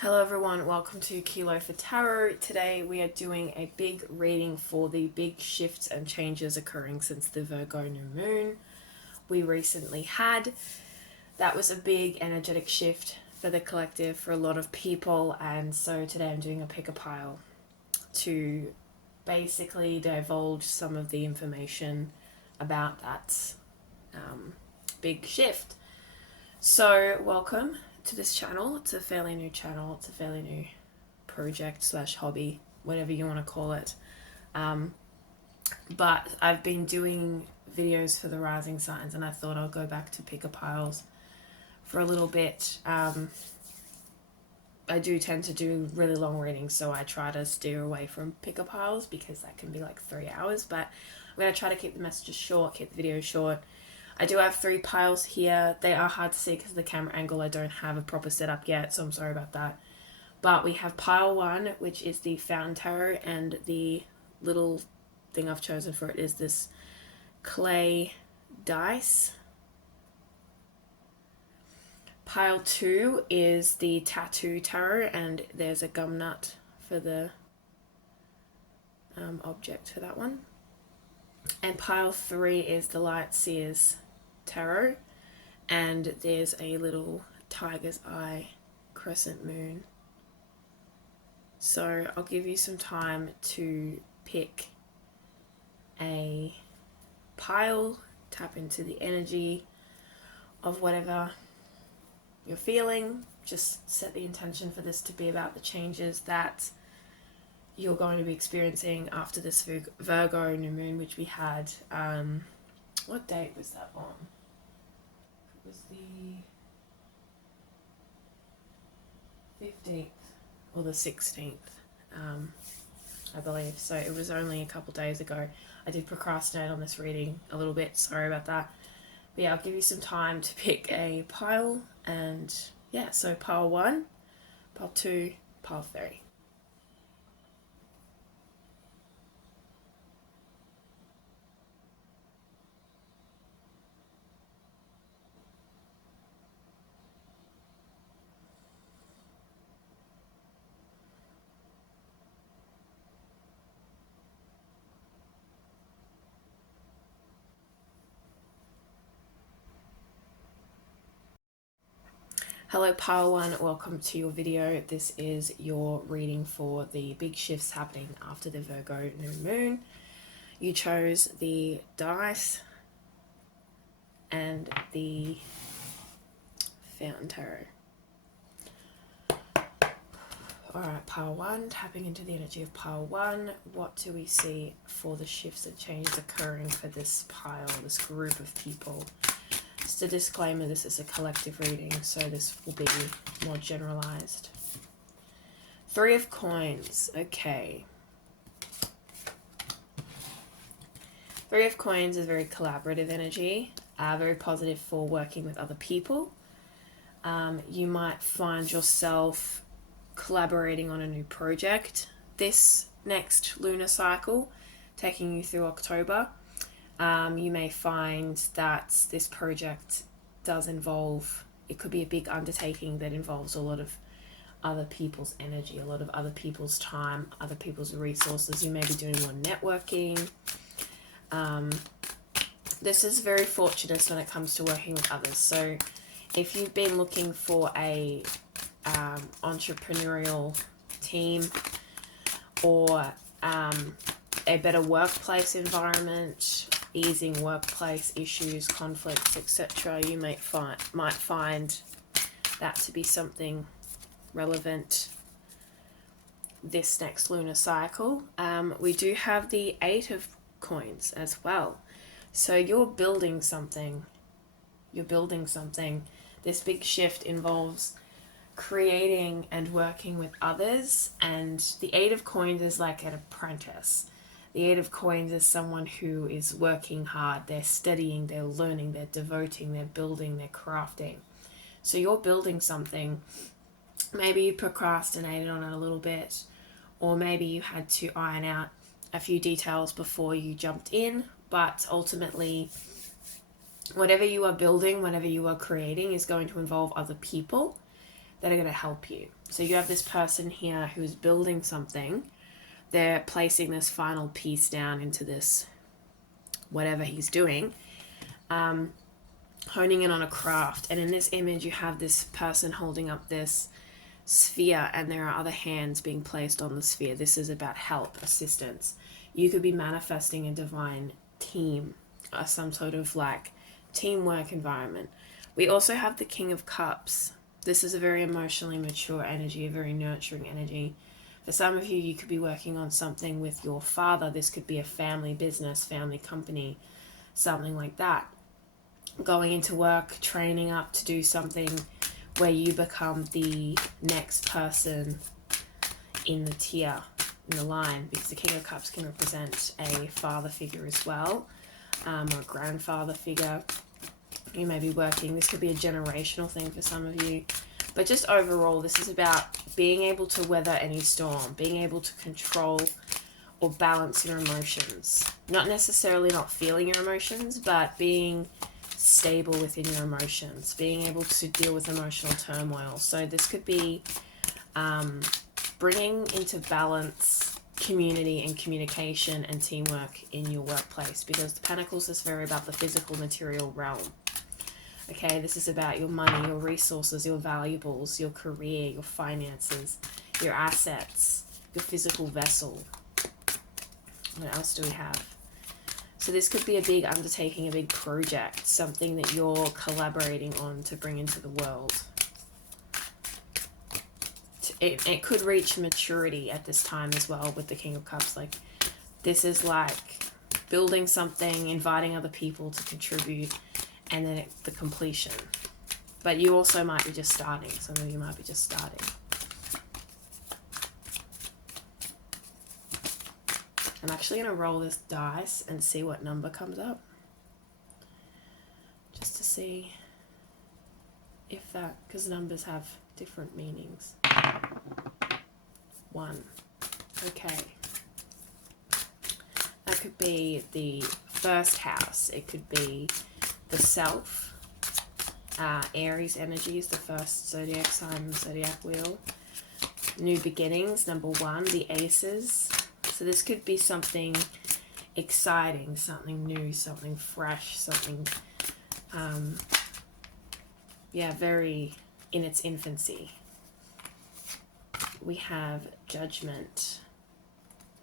Hello everyone, welcome to Kilofa Tarot. Today we are doing a big reading for the big shifts and changes occurring since the Virgo new moon we recently had. That was a big energetic shift for the collective, for a lot of people, and so today I'm doing a pick a pile to basically divulge some of the information about that big shift. So welcome to this channel. It's a fairly new channel. It's a fairly new project slash hobby, whatever you want to call it. But I've been doing videos for the rising signs, and I thought I'll go back to pick a piles for a little bit. I do tend to do really long readings, so I try to steer away from pick a piles because that can be like 3 hours. But I'm going to try to keep the messages short, keep the videos short. I do have 3 piles here. They are hard to see because of the camera angle. I don't have a proper setup yet, so I'm sorry about that. But we have pile 1, which is the Fountain Tarot, and the little thing I've chosen for it is this clay dice. Pile 2 is the Tattoo Tarot, and there's a gum nut for the object for that one. And pile 3 is the Light Seers Tarot, and there's a little tiger's eye crescent moon. So I'll give you some time to pick a pile, tap into the energy of whatever you're feeling. Just set the intention for this to be about the changes that you're going to be experiencing after this Virgo new moon, which we had, what date was that on? It was the 15th or the 16th, I believe. So it was only a couple days ago. I did procrastinate on this reading a little bit, sorry about that. But yeah, I'll give you some time to pick a pile, and yeah, so pile 1, pile 2, pile 3. Hello pile 1, welcome to your video. This is your reading for the big shifts happening after the Virgo new moon. You chose the dice and the Fountain Tarot. Alright, pile 1, tapping into the energy of pile 1. What do we see for the shifts and changes occurring for this pile, this group of people? Just a disclaimer, this is a collective reading, so this will be more generalized. 3 of Coins, okay. 3 of Coins is very collaborative energy, very positive for working with other people. You might find yourself collaborating on a new project this next lunar cycle, taking you through October. You may find that this project does involve, it could be a big undertaking that involves a lot of other people's energy, a lot of other people's time, other people's resources. You may be doing more networking. This is very fortuitous when it comes to working with others. So if you've been looking for a entrepreneurial team or a better workplace environment, easing workplace issues, conflicts, etc., you might find that to be something relevant this next lunar cycle. We do have the 8 of Coins as well. So you're building something. This big shift involves creating and working with others, and the 8 of Coins is like an apprentice. The 8 of Coins is someone who is working hard. They're studying, they're learning, they're devoting, they're building, they're crafting. So you're building something. Maybe you procrastinated on it a little bit, or maybe you had to iron out a few details before you jumped in, but ultimately whatever you are building, whatever you are creating is going to involve other people. that are going to help you. So you have this person here who's building something. They're placing this final piece down into this, whatever he's doing, honing in on a craft. And in this image, you have this person holding up this sphere, and there are other hands being placed on the sphere. This is about help, assistance. You could be manifesting a divine team, or some sort of like teamwork environment. We also have the King of Cups. This is a very emotionally mature energy, a very nurturing energy. For some of you, you could be working on something with your father. This could be a family business, family company, something like that. Going into work, training up to do something where you become the next person in the tier, in the line, because the King of Cups can represent a father figure as well, or a grandfather figure. You may be working, this could be a generational thing for some of you, but just overall, this is about being able to weather any storm, being able to control or balance your emotions. Not necessarily not feeling your emotions, but being stable within your emotions, being able to deal with emotional turmoil. So this could be bringing into balance community and communication and teamwork in your workplace, because the Pentacles is very about the physical material realm. Okay, this is about your money, your resources, your valuables, your career, your finances, your assets, your physical vessel. What else do we have? So this could be a big undertaking, a big project, something that you're collaborating on to bring into the world. It could reach maturity at this time as well with the King of Cups. Like, this is like building something, inviting other people to contribute, and then the completion. But you also might be just starting. Some of you might be just starting. I'm actually going to roll this dice and see what number comes up. Just to see if that, because numbers have different meanings. 1. Okay. That could be the first house. It could be the self. Aries energy is the first zodiac sign in the zodiac wheel. New beginnings, number 1. The aces. So this could be something exciting, something new, something fresh, something, very in its infancy. We have judgment,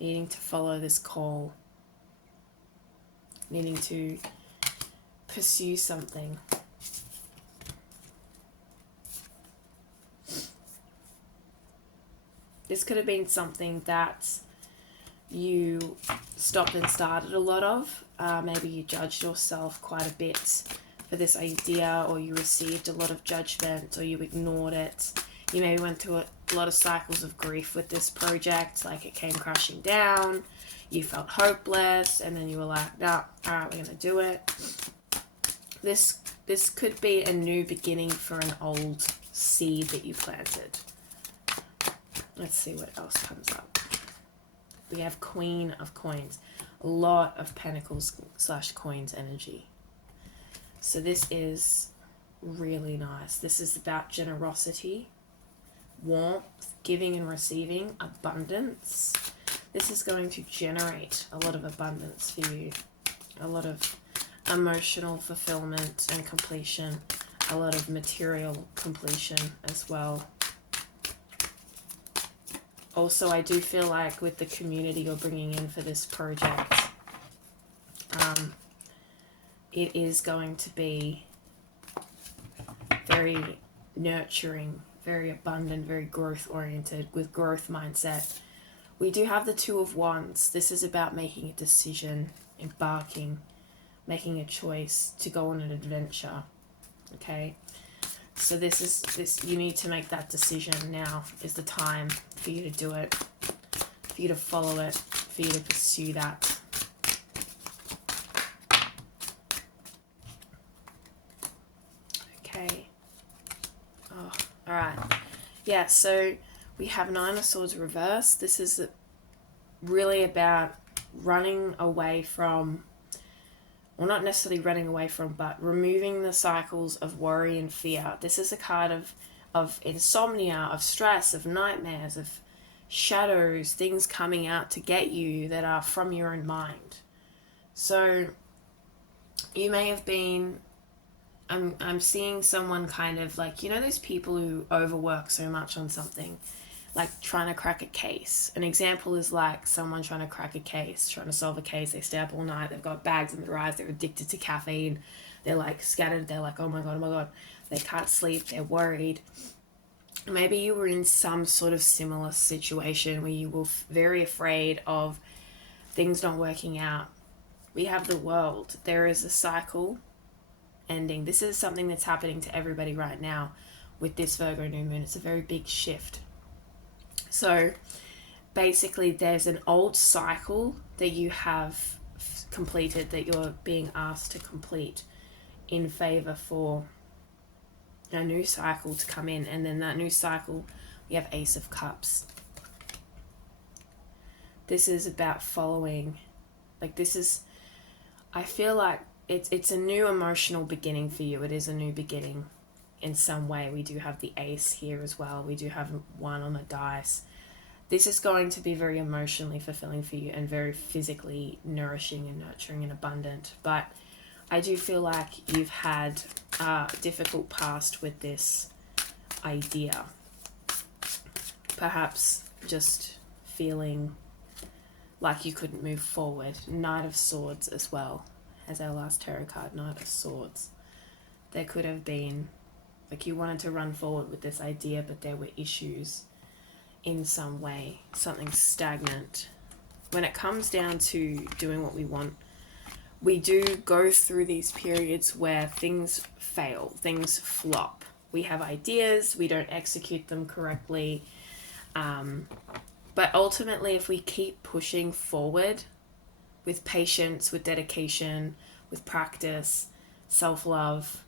needing to follow this call, needing to pursue something. This could have been something that you stopped and started a lot of. Maybe you judged yourself quite a bit for this idea, or you received a lot of judgment, or you ignored it. You maybe went through a lot of cycles of grief with this project, like it came crashing down, you felt hopeless, and then you were like, no, alright, we're going to do it. This could be a new beginning for an old seed that you planted. Let's see what else comes up. We have Queen of Coins. A lot of Pentacles / Coins energy. So this is really nice. This is about generosity, warmth, giving and receiving, abundance. This is going to generate a lot of abundance for you. A lot of emotional fulfillment and completion. A lot of material completion as well. Also, I do feel like with the community you're bringing in for this project, it is going to be very nurturing, very abundant, very growth-oriented, with growth mindset. We do have the Two of Wands. This is about making a decision, embarking, making a choice to go on an adventure, okay? So this you need to make that decision. Now is the time for you to do it, for you to follow it, for you to pursue that. Okay. Oh, all right. Yeah, so we have Nine of Swords reversed. This is really about running away from, well, not necessarily running away from, but removing the cycles of worry and fear. This is a card of of insomnia, of stress, of nightmares, of shadows, things coming out to get you that are from your own mind. So you may have been, I'm seeing someone kind of like, you know, those people who overwork so much on something, like trying to crack a case. An example is like someone trying to crack a case, trying to solve a case. They stay up all night, they've got bags in their eyes, they're addicted to caffeine, they're like scattered, they're like, oh my God, they can't sleep, they're worried. Maybe you were in some sort of similar situation where you were very afraid of things not working out. We have the world. There is a cycle ending. This is something that's happening to everybody right now with this Virgo new moon. It's a very big shift. So basically there's an old cycle that you have completed that you're being asked to complete in favor for a new cycle to come in. And then that new cycle, we have Ace of Cups. This is about following, like this is, I feel like it's a new emotional beginning for you. It is a new beginning in some way. We do have the Ace here as well. We do have 1 on the dice. This is going to be very emotionally fulfilling for you and very physically nourishing and nurturing and abundant. But I do feel like you've had a difficult past with this idea. Perhaps just feeling like you couldn't move forward. Knight of Swords as well as our last tarot card, Knight of Swords. There could have been, like you wanted to run forward with this idea, but there were issues in some way, something stagnant. When it comes down to doing what we want, we do go through these periods where things fail, things flop. We have ideas, we don't execute them correctly. But ultimately, if we keep pushing forward with patience, with dedication, with practice, self-love,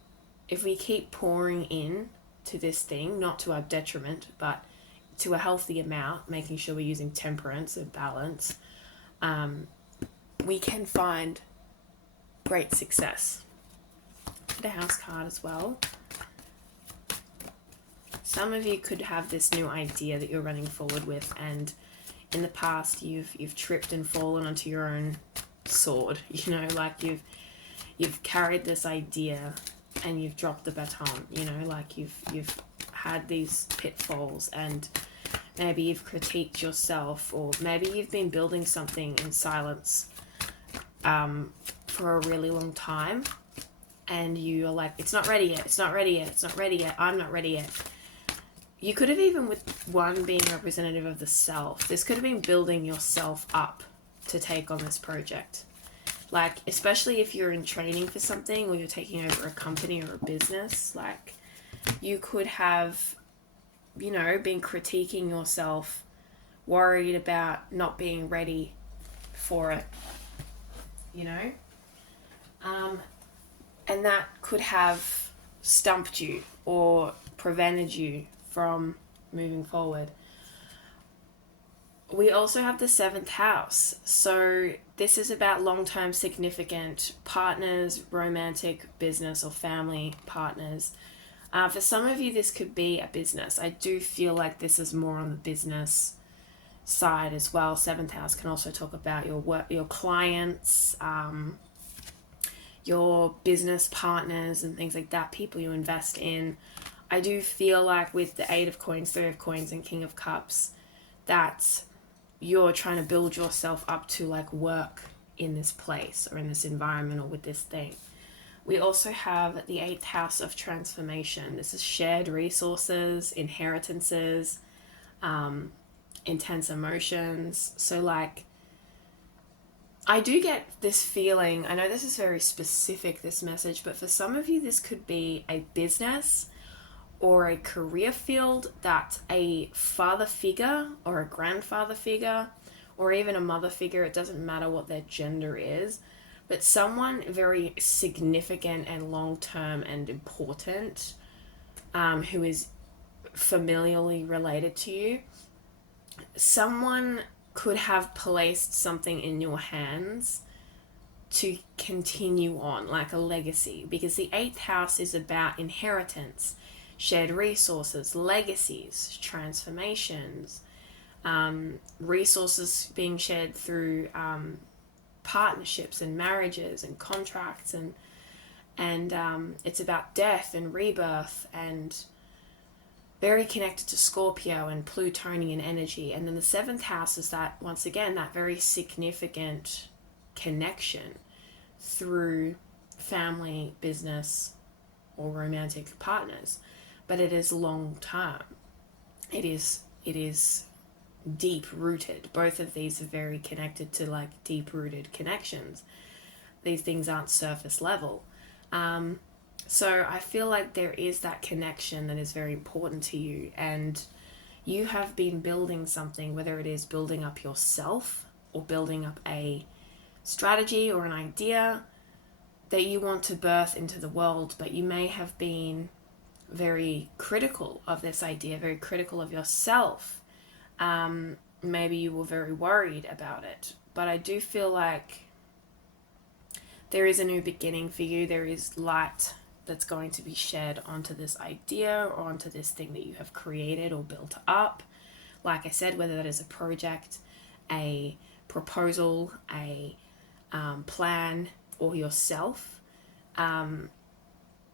if we keep pouring in to this thing, not to our detriment, but to a healthy amount, making sure we're using temperance and balance, we can find great success. The House card as well. Some of you could have this new idea that you're running forward with, and in the past you've tripped and fallen onto your own sword. You know, like you've carried this idea and you've dropped the baton. You know, like you've had these pitfalls, and maybe you've critiqued yourself, or maybe you've been building something in silence for a really long time, and you're like, it's not ready yet, it's not ready yet, it's not ready yet, I'm not ready yet. You could have, even with 1 being representative of the self, this could have been building yourself up to take on this project. Like, especially if you're in training for something, or you're taking over a company or a business, like you could have, you know, been critiquing yourself, worried about not being ready for it, you know? And that could have stumped you or prevented you from moving forward. We also have the 7th house. So this is about long-term significant partners, romantic, business, or family partners. For some of you, this could be a business. I do feel like this is more on the business side as well. 7th house can also talk about your work, your clients, your business partners and things like that, people you invest in. I do feel like with the 8 of Coins, 3 of Coins, and King of Cups, that you're trying to build yourself up to like work in this place or in this environment or with this thing. We also have the 8th house of transformation. This is shared resources, inheritances, intense emotions. So like, I do get this feeling, I know this is very specific, this message, but for some of you, this could be a business or a career field that a father figure or a grandfather figure or even a mother figure, it doesn't matter what their gender is, but someone very significant and long-term and important who is familially related to you, someone could have placed something in your hands to continue on, like a legacy, because the 8th house is about inheritance, shared resources, legacies, transformations, resources being shared through partnerships and marriages and contracts, and it's about death and rebirth, and very connected to Scorpio and Plutonian energy. And then the seventh house is that, once again, that very significant connection through family, business, or romantic partners. But it is long term. It is deep rooted. Both of these are very connected to like deep rooted connections. These things aren't surface level. So I feel like there is that connection that is very important to you, and you have been building something, whether it is building up yourself or building up a strategy or an idea that you want to birth into the world, but you may have been very critical of this idea, very critical of yourself. Maybe you were very worried about it, but I do feel like there is a new beginning for you. There is light that's going to be shed onto this idea or onto this thing that you have created or built up. Like I said, whether that is a project, a proposal, a plan, or yourself.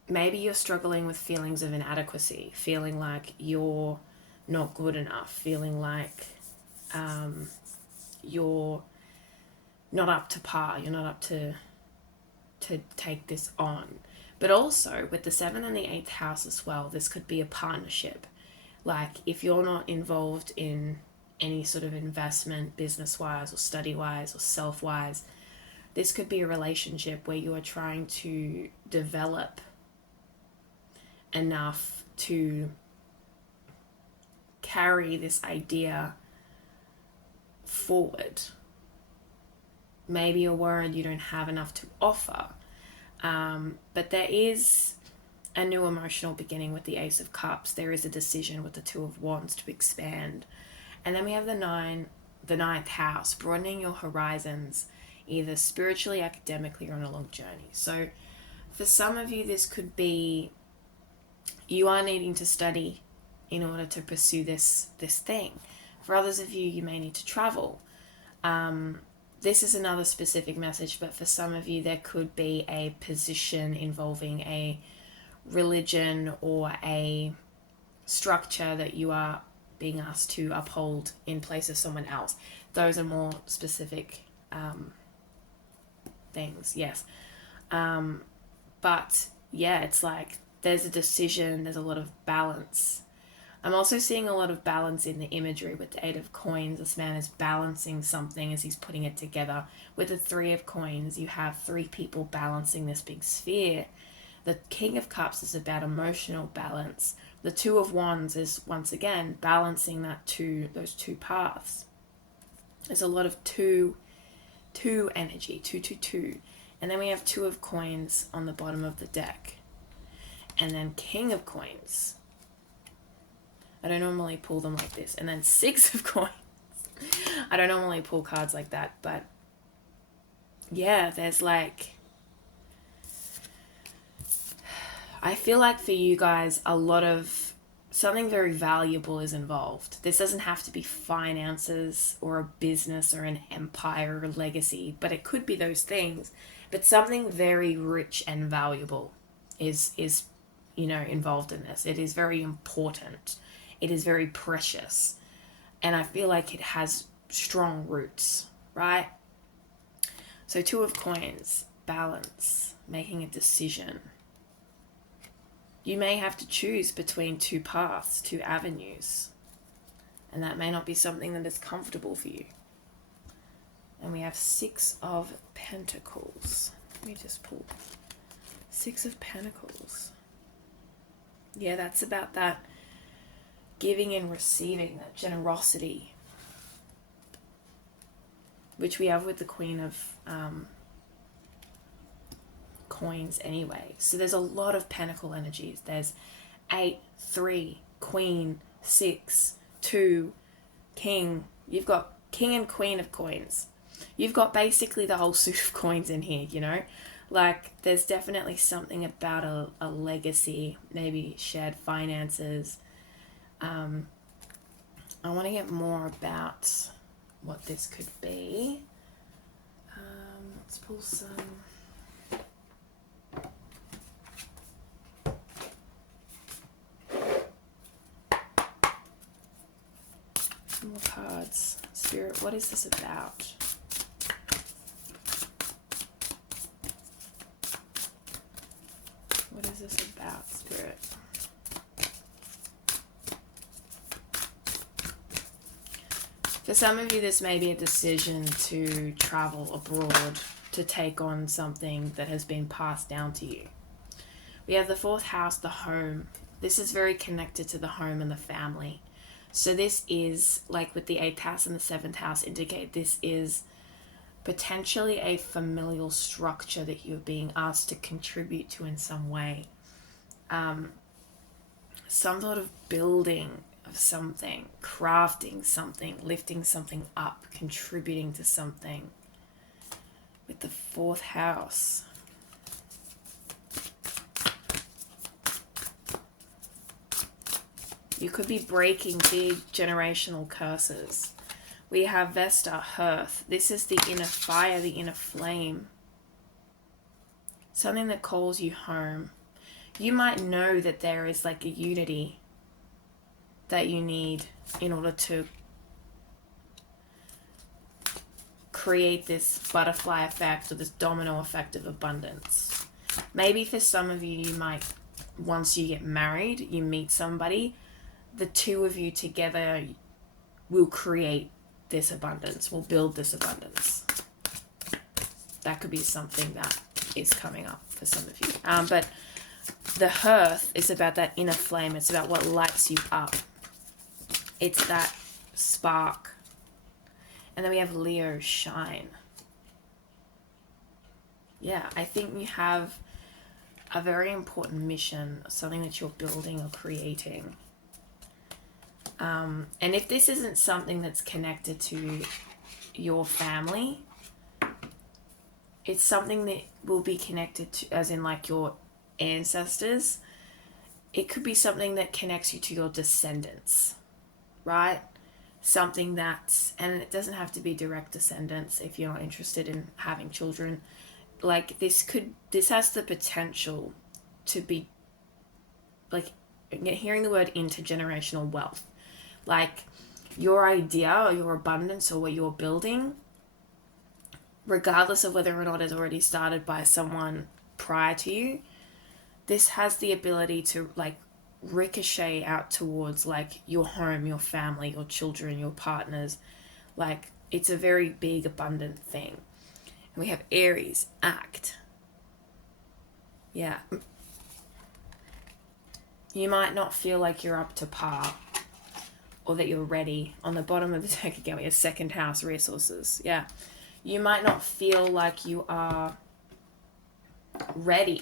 Maybe you're struggling with feelings of inadequacy, feeling like you're not good enough, feeling like you're not up to par, you're not up to take this on. But also with the 7th and the 8th house as well, this could be a partnership. Like if you're not involved in any sort of investment, business-wise or study-wise or self-wise, this could be a relationship where you are trying to develop enough to carry this idea forward. Maybe you're worried you don't have enough to offer. But there is a new emotional beginning with the Ace of Cups. There is a decision with the Two of Wands to expand. And then we have the 9th house, broadening your horizons, either spiritually, academically, or on a long journey. So for some of you, this could be you are needing to study in order to pursue this thing. For others of you, you may need to travel. This is another specific message, but for some of you, there could be a position involving a religion or a structure that you are being asked to uphold in place of someone else. Those are more specific things, yes. But yeah, it's like there's a decision, there's a lot of balance. I'm also seeing a lot of balance in the imagery with the 8 of Coins. This man is balancing something as he's putting it together. With the 3 of Coins, you have 3 people balancing this big sphere. The King of Cups is about emotional balance. The 2 of Wands is, once again, balancing those two paths. There's a lot of two energy, 2. And then we have 2 of Coins on the bottom of the deck. And then King of Coins. I don't normally pull them like this. And then 6 of Coins. I don't normally pull cards like that, but yeah, there's like, I feel like for you guys, a lot of something very valuable is involved. This doesn't have to be finances or a business or an empire or legacy, but it could be those things. But something very rich and valuable is involved in this. It is very important. It is very precious. And I feel like it has strong roots, right? So 2 of Coins, balance, making a decision. You may have to choose between 2 paths, 2 avenues. And that may not be something that is comfortable for you. And we have 6 of Pentacles. Let me just pull 6 of Pentacles. Yeah, that's about that giving and receiving, that generosity, which we have with the Queen of Coins anyway. So there's a lot of Pentacle energies. There's 8, 3, Queen, 6, 2, King. You've got King and Queen of Coins. You've got basically the whole suit of coins in here, Like, there's definitely something about a legacy, maybe shared finances. I want to get more about what this could be. Let's pull some. More cards. Spirit, what is this about? What is this about, Spirit? For some of you, this may be a decision to travel abroad, to take on something that has been passed down to you. We have the 4th house, the home. This is very connected to the home and the family. So this is, like with the 8th house and the 7th house indicate, this is potentially a familial structure that you're being asked to contribute to in some way. Some sort of building of something, crafting something, lifting something up, contributing to something. With the 4th house. You could be breaking big generational curses. We have Vesta, hearth. This is the inner fire, the inner flame. Something that calls you home. You might know that there is like a unity that you need in order to create this butterfly effect or this domino effect of abundance. Maybe for some of you, you might, once you get married, you meet somebody, the two of you together will create this abundance, will build this abundance. That could be something that is coming up for some of you. But the hearth is about that inner flame. It's about what lights you up. It's that spark. And then we have Leo, shine. Yeah, I think you have a very important mission, something that you're building or creating. And if this isn't something that's connected to your family, it's something that will be connected to, as in like your ancestors. It could be something that connects you to your descendants, right? Something that's, and it doesn't have to be direct descendants if you're not interested in having children. Like this has the potential to be like, hearing the word intergenerational wealth. Like your idea or your abundance or what you're building, regardless of whether or not it's already started by someone prior to you, this has the ability to like ricochet out towards like your home, your family, your children, your partners. Like it's a very big, abundant thing. And we have Aries, act. Yeah. You might not feel like you're up to par or that you're ready. On the bottom of the deck again, we have 2nd house, resources. Yeah. You might not feel like you are ready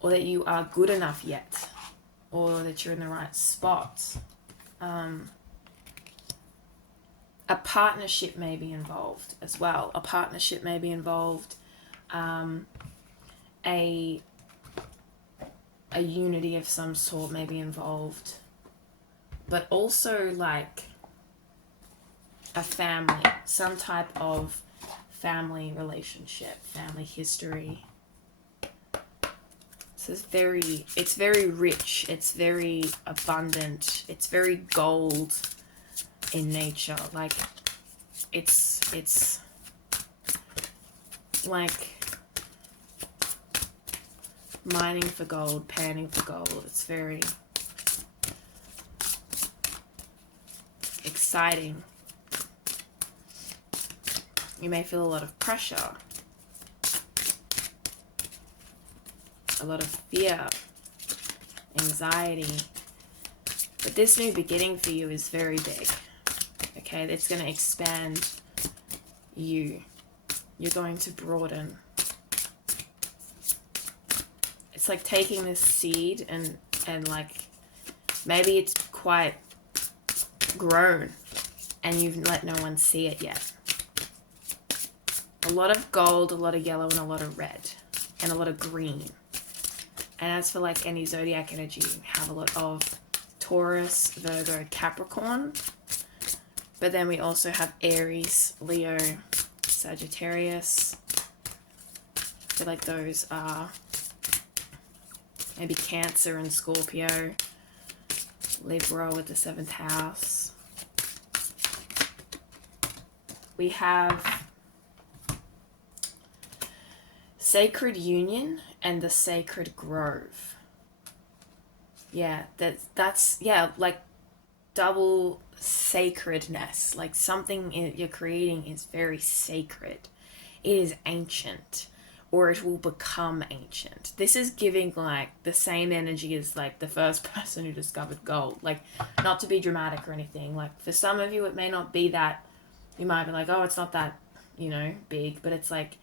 or that you are good enough yet or that you're in the right spot. A partnership may be involved as well. A partnership may be involved. A unity of some sort may be involved. But also like a family, some type of family relationship, family history. So it's very rich, it's very abundant, it's very gold in nature. Like it's like mining for gold, panning for gold. It's very exciting. You may feel a lot of pressure, a lot of fear, anxiety. But this new beginning for you is very big. Okay, it's going to expand you. You're going to broaden. It's like taking this seed and like maybe it's quite grown and you've let no one see it yet. A lot of gold, a lot of yellow, and a lot of red. and a lot of green. And as for like any zodiac energy, we have a lot of Taurus, Virgo, Capricorn. But then we also have Aries, Leo, Sagittarius. I feel like those are maybe Cancer and Scorpio. Libra with the 7th house. We have Sacred Union and the Sacred Grove. Yeah, that's like double sacredness. Like something you're creating is very sacred. It is ancient, or it will become ancient. This is giving like the same energy as like the first person who discovered gold. Like, not to be dramatic or anything. Like for some of you, it may not be that. You might be like, oh, it's not that, big. But it's like,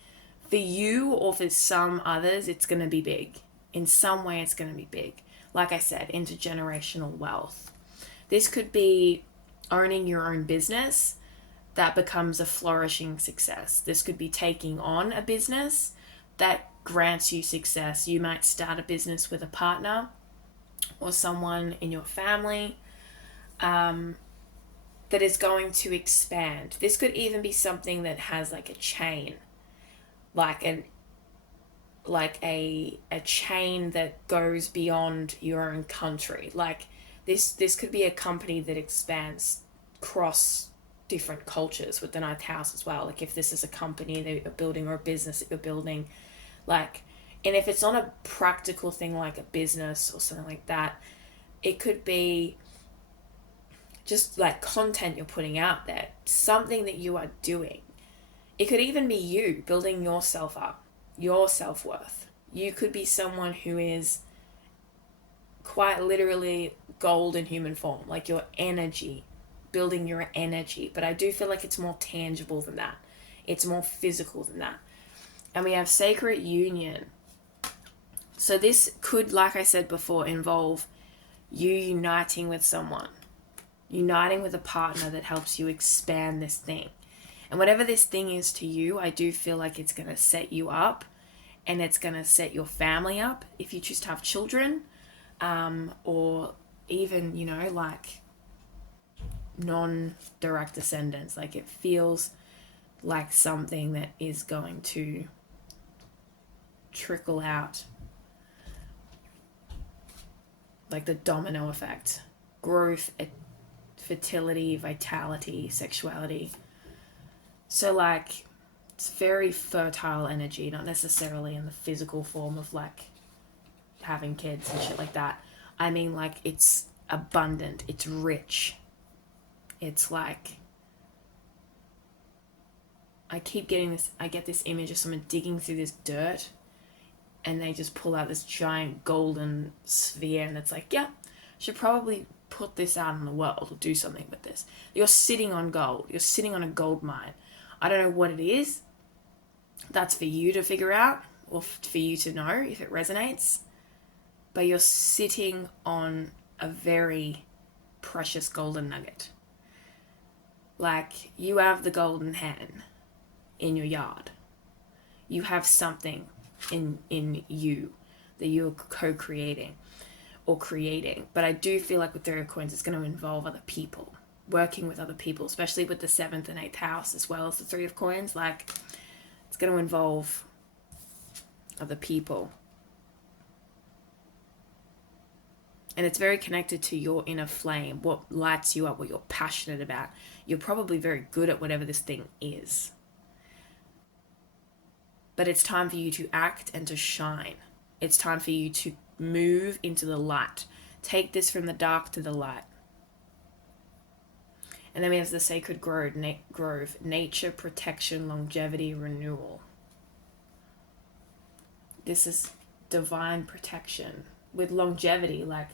for you or for some others, it's going to be big. In some way, it's going to be big. Like I said, intergenerational wealth. This could be owning your own business that becomes a flourishing success. This could be taking on a business that grants you success. You might start a business with a partner or someone in your family that is going to expand. This could even be something that has like a chain, like a chain that goes beyond your own country. Like this could be a company that expands across different cultures with the 9th house as well. Like if this is a company that you're building or a business that you're building, like, and if it's not a practical thing like a business or something like that, it could be just like content you're putting out there, something that you are doing. It could even be you building yourself up, your self-worth. You could be someone who is quite literally gold in human form, like your energy, building your energy. But I do feel like it's more tangible than that. It's more physical than that. And we have Sacred Union. So this could, like I said before, involve you uniting with someone, uniting with a partner that helps you expand this thing. And whatever this thing is to you, I do feel like it's going to set you up, and it's going to set your family up if you choose to have children, or even, like non-direct descendants. Like it feels like something that is going to trickle out, like the domino effect. Growth, fertility, vitality, sexuality. So like it's very fertile energy, not necessarily in the physical form of like having kids and shit like that. I mean like it's abundant, it's rich. It's like I get this image of someone digging through this dirt and they just pull out this giant golden sphere, and it's like, yeah, should probably put this out in the world or do something with this. You're sitting on gold. You're sitting on a gold mine. I don't know what it is. That's for you to figure out, or for you to know if it resonates. But you're sitting on a very precious golden nugget. Like you have the golden hen in your yard. You have something in you that you're co-creating or creating. But I do feel like with the coins, it's going to involve other people, working with other people, especially with the 7th and 8th house, as well as the 3 of coins. Like it's going to involve other people. And it's very connected to your inner flame, what lights you up, what you're passionate about. You're probably very good at whatever this thing is. But it's time for you to act and to shine. It's time for you to move into the light. Take this from the dark to the light. And then we have the Sacred Grove, nature, protection, longevity, renewal. This is divine protection with longevity. Like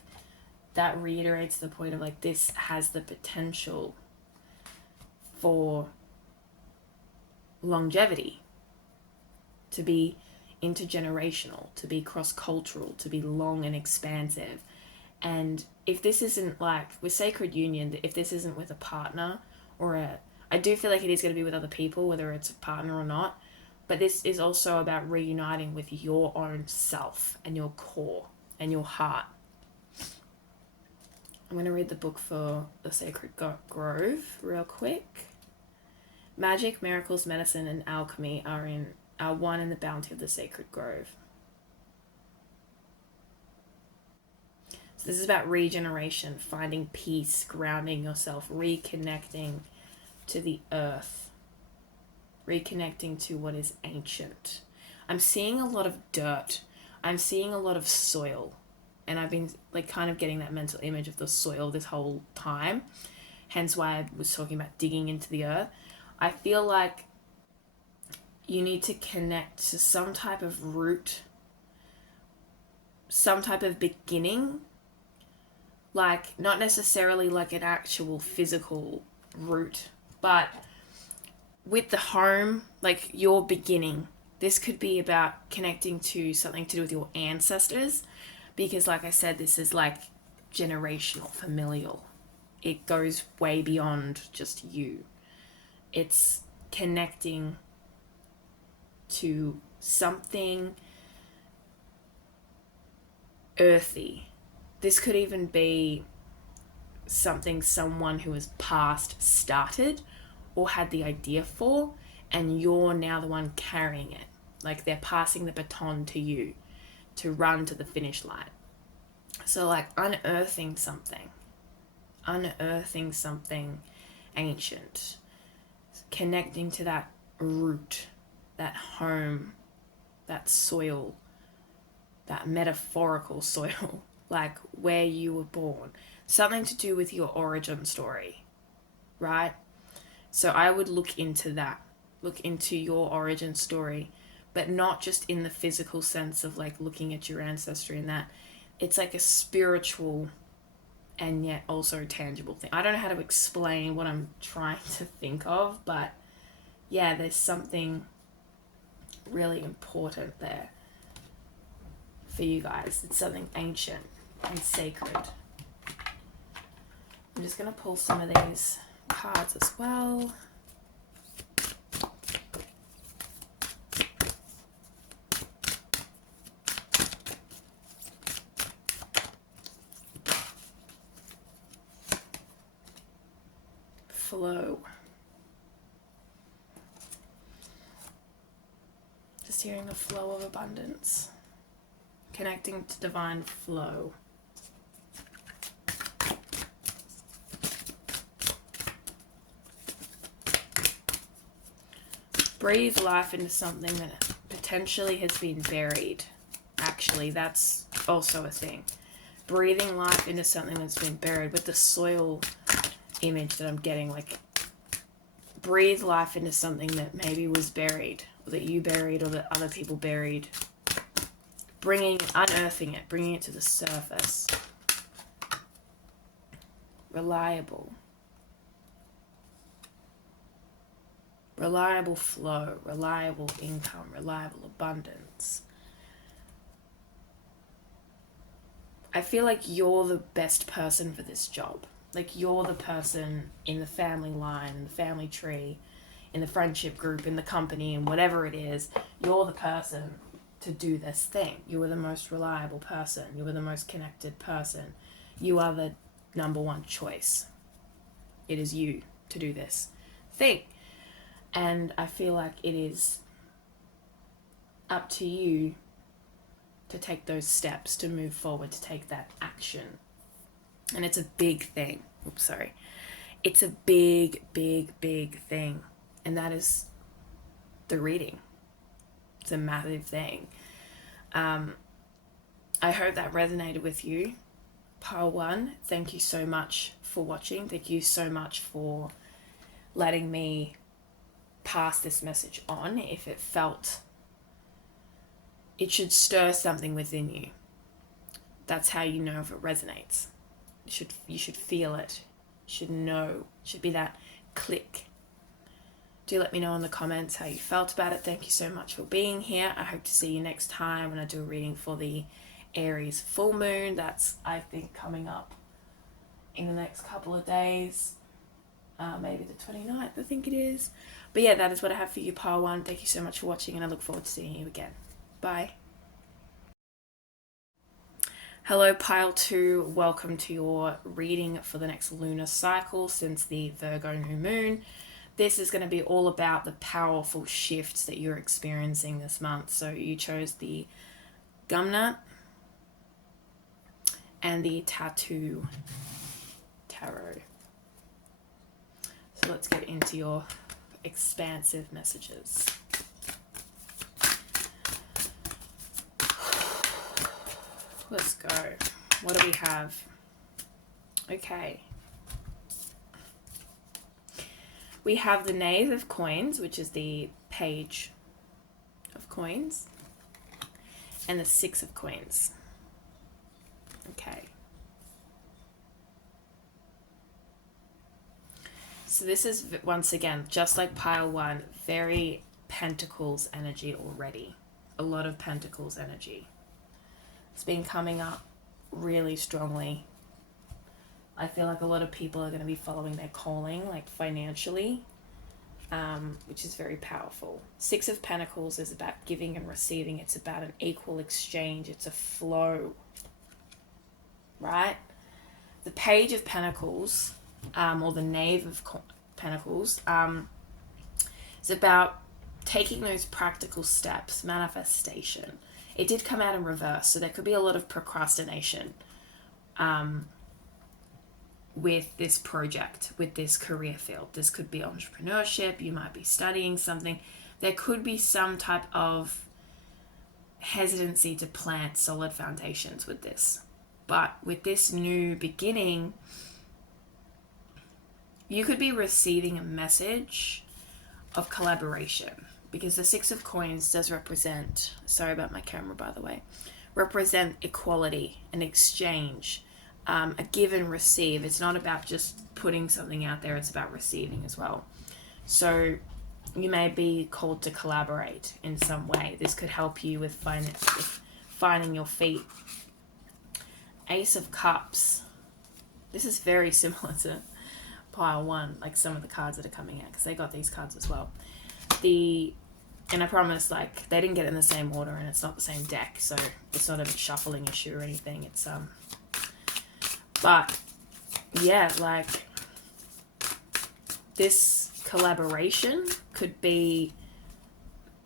that reiterates the point of like this has the potential for longevity, to be intergenerational, to be cross-cultural, to be long and expansive. And if this isn't like with Sacred Union, if this isn't with a partner I do feel like it is going to be with other people, whether it's a partner or not. But this is also about reuniting with your own self and your core and your heart. I'm going to read the book for the Sacred Grove real quick. Magic, miracles, medicine, and alchemy are one in the bounty of the Sacred Grove. So this is about regeneration, finding peace, grounding yourself, reconnecting to the earth, reconnecting to what is ancient. I'm seeing a lot of dirt. I'm seeing a lot of soil. And I've been like kind of getting that mental image of the soil this whole time. Hence why I was talking about digging into the earth. I feel like you need to connect to some type of root, some type of beginning. Like, not necessarily like an actual physical root, but with the home, like your beginning. This could be about connecting to something to do with your ancestors, because like I said, this is like generational, familial. It goes way beyond just you. It's connecting to something earthy. This could even be something someone who has passed started or had the idea for, and you're now the one carrying it. Like they're passing the baton to you to run to the finish line. So like unearthing something ancient, connecting to that root, that home, that soil, that metaphorical soil, like where you were born, something to do with your origin story, right? So I would look into that, look into your origin story, but not just in the physical sense of like looking at your ancestry and that. It's like a spiritual and yet also tangible thing. I don't know how to explain what I'm trying to think of, but yeah, there's something really important there for you guys. It's something ancient and sacred. I'm just going to pull some of these cards as well. Flow. Just hearing the flow of abundance. Connecting to divine flow. Breathe life into something that potentially has been buried. Actually, that's also a thing. Breathing life into something that's been buried, with the soil image that I'm getting, like breathe life into something that maybe was buried, or that you buried, or that other people buried. Unearthing it, bringing it to the surface. Reliable flow, reliable income, reliable abundance. I feel like you're the best person for this job. Like you're the person in the family line, in the family tree, in the friendship group, in the company, and whatever it is, you're the person to do this thing. You are the most reliable person. You are the most connected person. You are the number one choice. It is you to do this thing. And I feel like it is up to you to take those steps, to move forward, to take that action. And it's a big thing. It's a big, big, big thing. And that is the reading. It's a massive thing. I hope that resonated with you. Pile 1, thank you so much for watching. Thank you so much for letting me pass this message on. If it felt, it should stir something within you. That's how you know if it resonates. You should feel it. You should know. It should be that click. Do let me know in the comments how you felt about it. Thank you so much for being here. I hope to see you next time when I do a reading for the Aries full moon. That's, I think, coming up in the next couple of days. maybe the 29th, I think it is. But yeah, that is what I have for you, pile 1. Thank you so much for watching, and I look forward to seeing you again. Bye. Hello, pile 2. Welcome to your reading for the next lunar cycle since the Virgo new moon. This is going to be all about the powerful shifts that you're experiencing this month. So you chose the Gumnut and the Tattoo Tarot. So let's get into your expansive messages. Let's go. What do we have? Okay. We have the Knave of Coins, which is the Page of Coins, and the Six of Coins. Okay. So this is, once again, just like pile 1, very Pentacles energy already. A lot of Pentacles energy. It's been coming up really strongly. I feel like a lot of people are going to be following their calling, like financially, which is very powerful. Six of Pentacles is about giving and receiving. It's about an equal exchange. It's a flow, right? The Page of Pentacles, or the Knave of Pentacles, is about taking those practical steps, manifestation. It did come out in reverse, so there could be a lot of procrastination with this project, with this career field. This could be entrepreneurship, you might be studying something. There could be some type of hesitancy to plant solid foundations with this. But with this new beginning, you could be receiving a message of collaboration, because the Six of Coins does represent, sorry about my camera by the way, represent equality and exchange, a give and receive. It's not about just putting something out there, it's about receiving as well. So you may be called to collaborate in some way. This could help you with finding your feet. Ace of Cups. This is very similar to pile 1, like some of the cards that are coming out, because they got these cards as well. And I promise, like, they didn't get it in the same order, and it's not the same deck, so it's not a shuffling issue or anything. It's but yeah, like, this collaboration could be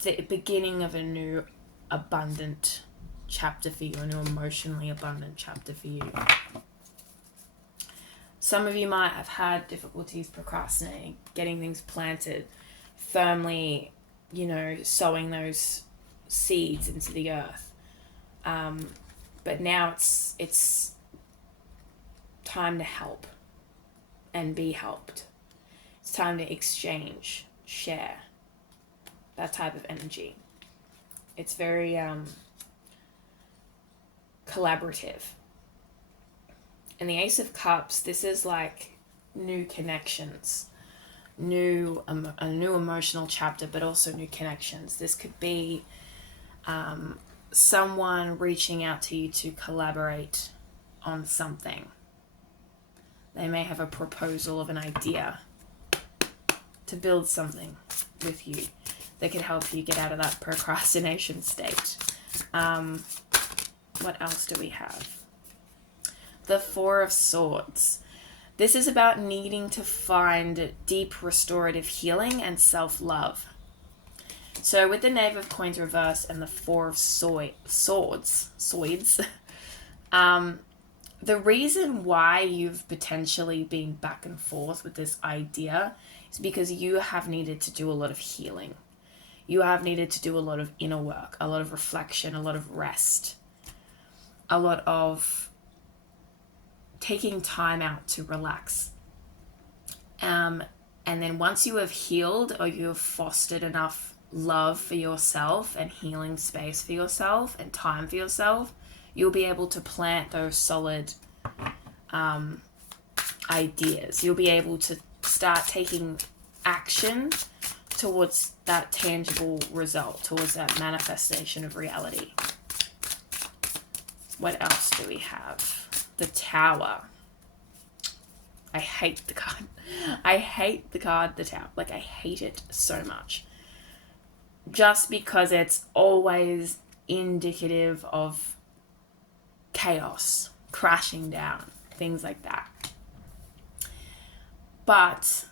the beginning of a new abundant chapter for you, a new emotionally abundant chapter for you. Some of you might have had difficulties procrastinating, getting things planted firmly, you know, sowing those seeds into the earth. But now it's time to help and be helped. It's time to exchange, share, that type of energy. It's very collaborative. And the Ace of Cups, this is like new connections, a new emotional chapter, but also new connections. This could be someone reaching out to you to collaborate on something. They may have a proposal of an idea to build something with you that could help you get out of that procrastination state. What else do we have? The Four of Swords. This is about needing to find deep restorative healing and self-love. So with the Knave of Coins reverse and the Four of Swords, the reason why you've potentially been back and forth with this idea is because you have needed to do a lot of healing. You have needed to do a lot of inner work, a lot of reflection, a lot of rest, a lot of taking time out to relax. And then once you have healed, or you have fostered enough love for yourself and healing space for yourself and time for yourself, you'll be able to plant those solid ideas. You'll be able to start taking action towards that tangible result, towards that manifestation of reality. What else do we have? The Tower. I hate the card. I hate the card, the Tower. Like, I hate it so much. Just because it's always indicative of chaos, crashing down, things like that. But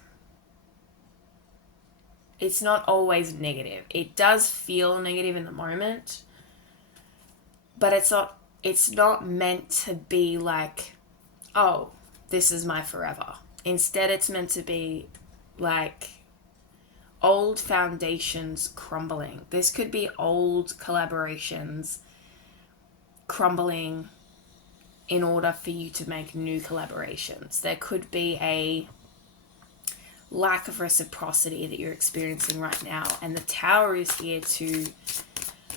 it's not always negative. It does feel negative in the moment, but it's not meant to be like, oh, this is my forever. Instead, it's meant to be like old foundations crumbling. This could be old collaborations crumbling in order for you to make new collaborations. There could be a lack of reciprocity that you're experiencing right now, and the Tower is here to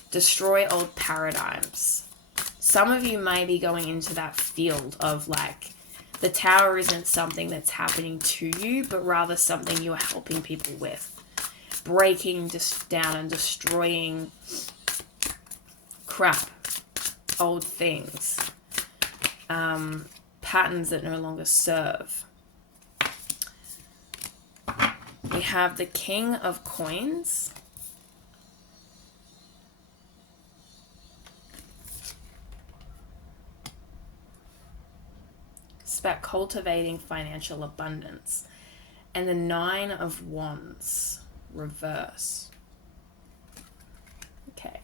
destroy old paradigms. Some of you may be going into that field of like, the Tower isn't something that's happening to you, but rather something you're helping people with. Breaking down and destroying crap, old things, patterns that no longer serve. We have the King of Coins. It's about cultivating financial abundance. And the Nine of Wands, reverse. Okay.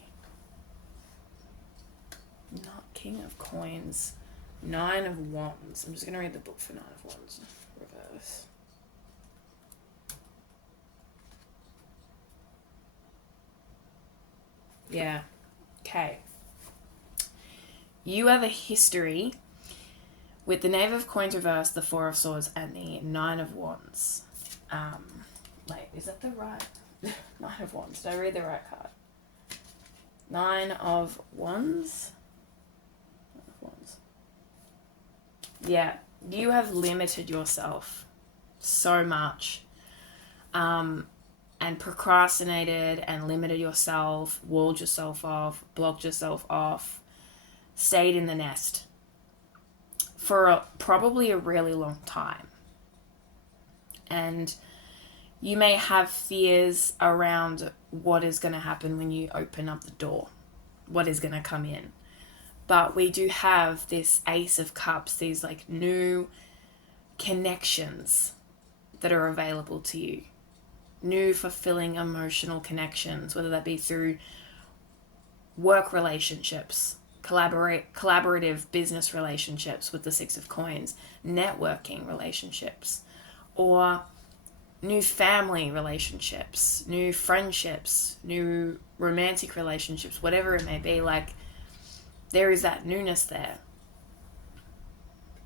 Not King of Coins. Nine of Wands. I'm just going to read the book for Nine of Wands, reverse. Yeah. Okay. You have a history with the Knave of Coins reversed, the Four of Swords, and the Nine of Wands. Wait, is that the right? Nine of Wands. Did I read the right card? Nine of Wands? Nine of Wands. Yeah. You have limited yourself so much. And procrastinated and limited yourself, walled yourself off, blocked yourself off, stayed in the nest for probably a really long time. And you may have fears around what is going to happen when you open up the door, what is going to come in. But we do have this Ace of Cups, these like new connections that are available to you. New fulfilling emotional connections, whether that be through work relationships, collaborative business relationships with the Six of Coins, networking relationships, or new family relationships, new friendships, new romantic relationships, whatever it may be. Like, there is that newness there.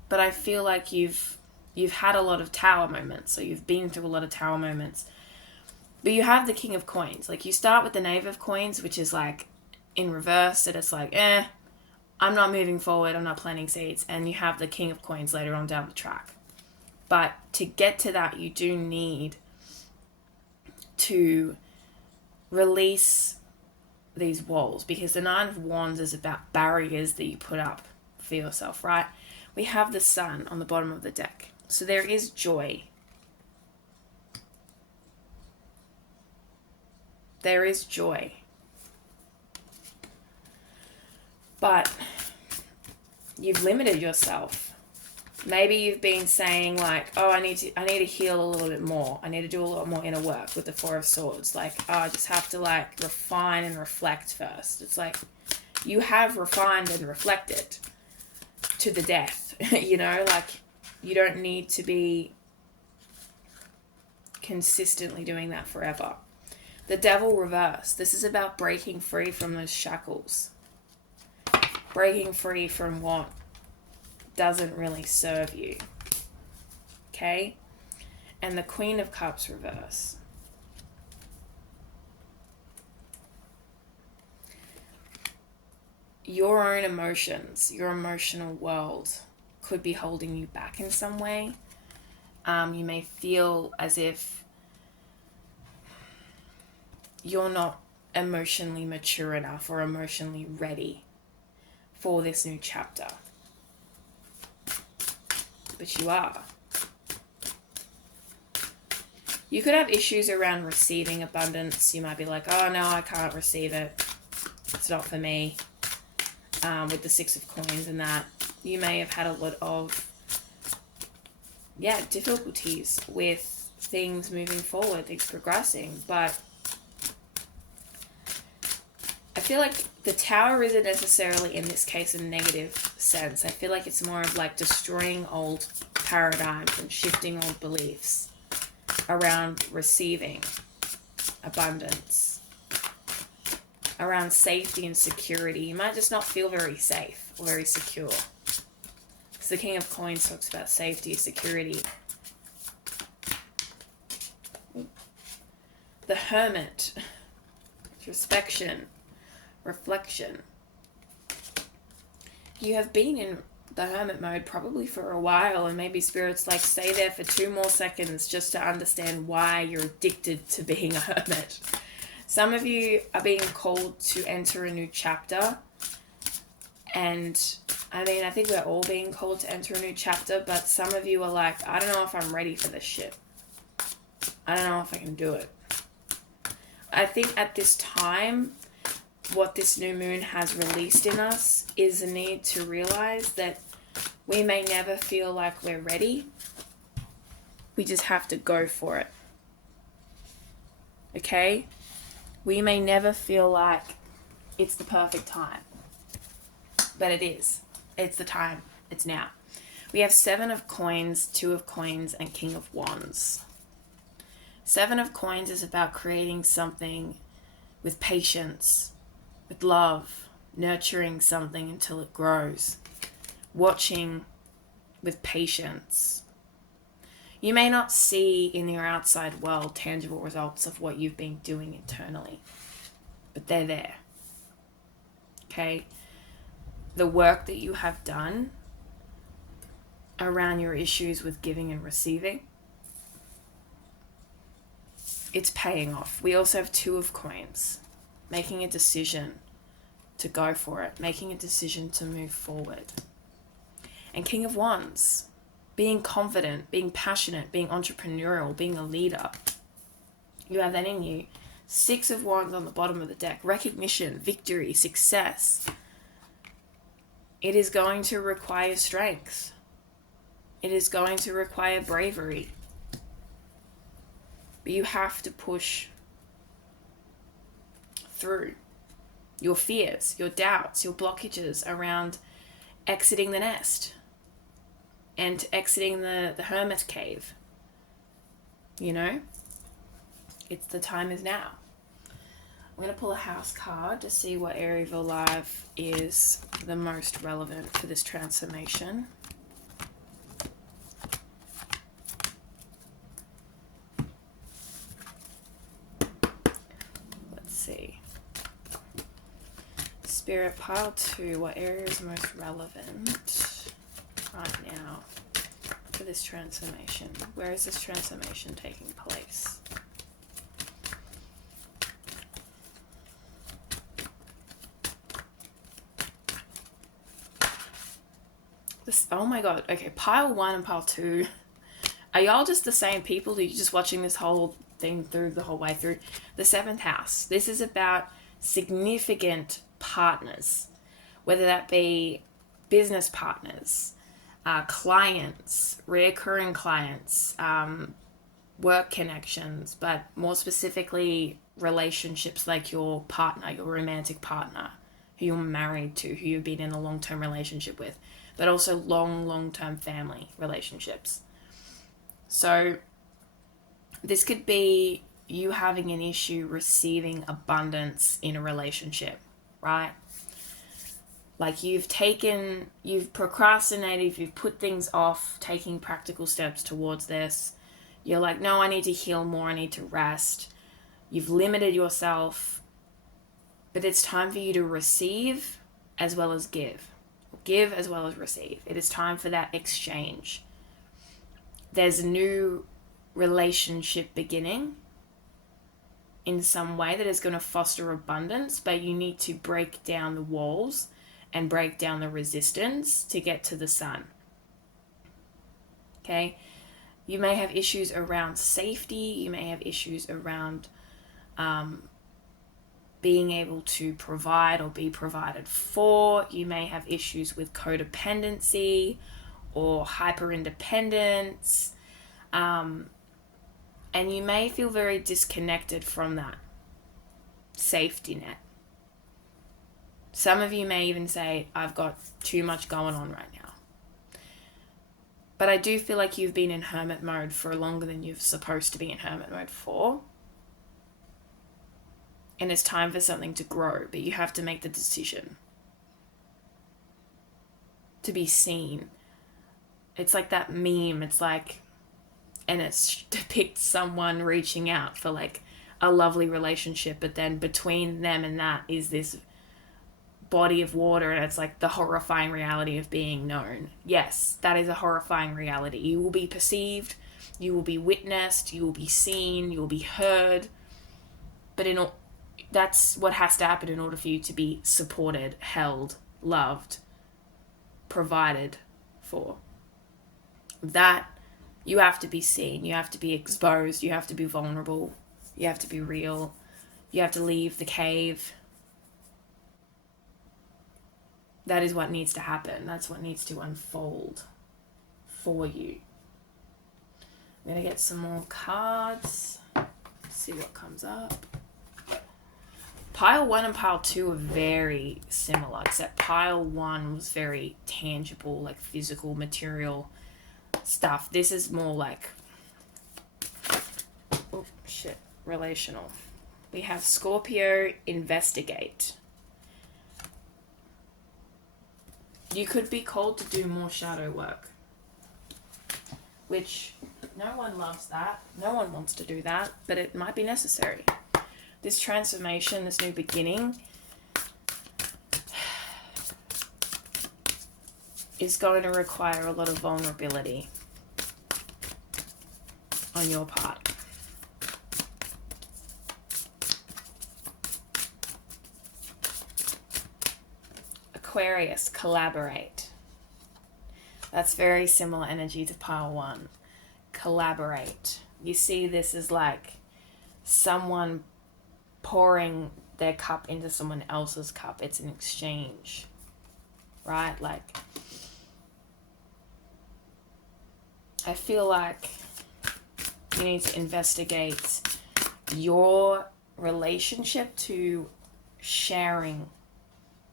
But I feel like you've had a lot of Tower moments, so you've been through a lot of Tower moments. But you have the King of Coins. Like, you start with the Knave of Coins, which is like in reverse, and it's like, I'm not moving forward, I'm not planting seeds. And you have the King of Coins later on down the track. But to get to that, you do need to release these walls, because the Nine of Wands is about barriers that you put up for yourself, right? We have the Sun on the bottom of the deck. So there is joy. There is joy. But you've limited yourself. Maybe you've been saying like, oh, I need to heal a little bit more. I need to do a lot more inner work with the Four of Swords. Like, oh, I just have to like refine and reflect first. It's like, you have refined and reflected to the death, you know, like you don't need to be consistently doing that forever. The Devil reverse. This is about breaking free from those shackles. Breaking free from what doesn't really serve you. Okay? And the Queen of Cups reverse. Your own emotions, your emotional world could be holding you back in some way. You may feel as if you're not emotionally mature enough or emotionally ready for this new chapter. But you are. You could have issues around receiving abundance. You might be like, oh no, I can't receive it. It's not for me. With the Six of Coins and that. You may have had a lot of, difficulties with things moving forward, things progressing. But I feel like the Tower isn't necessarily, in this case, a negative sense. I feel like it's more of like destroying old paradigms and shifting old beliefs around receiving abundance, around safety and security. You might just not feel very safe or very secure. Because the King of Coins talks about safety, security. The Hermit, introspection, reflection. You have been in the hermit mode probably for a while, and maybe Spirit's like, stay there for 2 more seconds just to understand why you're addicted to being a hermit. Some of you are being called to enter a new chapter, and I mean, I think we're all being called to enter a new chapter, but some of you are like, I don't know if I'm ready for this shit. I don't know if I can do it. I think at this time, what this new moon has released in us is a need to realize that we may never feel like we're ready. We just have to go for it. Okay? We may never feel like it's the perfect time. But it is. It's the time. It's now. We have 7 of Coins, 2 of Coins, and King of Wands. 7 of Coins is about creating something with patience, with love, nurturing something until it grows, watching with patience. You may not see in your outside world tangible results of what you've been doing internally, but they're there. Okay? The work that you have done around your issues with giving and receiving, it's paying off. We also have 2 of Coins, making a decision to go for it, making a decision to move forward. And King of Wands, being confident, being passionate, being entrepreneurial, being a leader. You have that in you. 6 of Wands on the bottom of the deck, recognition, victory, success. It is going to require strength. It is going to require bravery. But you have to push through your fears, your doubts, your blockages around exiting the nest and exiting the hermit cave. You know, it's the time is now. I'm going to pull a house card to see what area of your life is the most relevant for this transformation. Let's see. Spirit, pile 2, what area is most relevant right now for this transformation? Where is this transformation taking place? Oh my god, okay, pile 1 and pile 2. Are y'all just the same people? Are you just watching this whole thing through the whole way through? The 7th house. This is about significant partners, whether that be business partners, clients, reoccurring clients, work connections, but more specifically relationships like your partner, your romantic partner, who you're married to, who you've been in a long-term relationship with, but also long-term family relationships. So this could be you having an issue receiving abundance in a relationship, right? Like you've procrastinated, you've put things off, taking practical steps towards this. You're like, no, I need to heal more, I need to rest. You've limited yourself, but it's time for you to receive as well as give. Give as well as receive. It is time for that exchange. There's a new relationship beginning in some way that is going to foster abundance, but you need to break down the walls and break down the resistance to get to the sun. Okay? You may have issues around safety. You may have issues around being able to provide or be provided for. You may have issues with codependency or hyper independence. And you may feel very disconnected from that safety net. Some of you may even say, I've got too much going on right now. But I do feel like you've been in hermit mode for longer than you're supposed to be in hermit mode for. And it's time for something to grow, but you have to make the decision to be seen. It's like that meme. It's like, and it depicts someone reaching out for like a lovely relationship, but then between them and that is this body of water, and it's like the horrifying reality of being known. Yes, that is a horrifying reality. You will be perceived, you will be witnessed, you will be seen, you will be heard, but that's what has to happen in order for you to be supported, held, loved, provided for. That you have to be seen, you have to be exposed, you have to be vulnerable, you have to be real, you have to leave the cave. That is what needs to happen. That's what needs to unfold for you. I'm going to get some more cards, see what comes up. Pile 1 and pile 2 are very similar, except pile 1 was very tangible, like physical, material stuff. This is more like, relational. We have Scorpio, investigate. You could be called to do more shadow work, which no one loves that. No one wants to do that, but it might be necessary. This transformation, this new beginning, is going to require a lot of vulnerability on your part. Aquarius, collaborate. That's very similar energy to pile 1. Collaborate. You see this as like someone pouring their cup into someone else's cup. It's an exchange, right? Like, I feel like you need to investigate your relationship to sharing.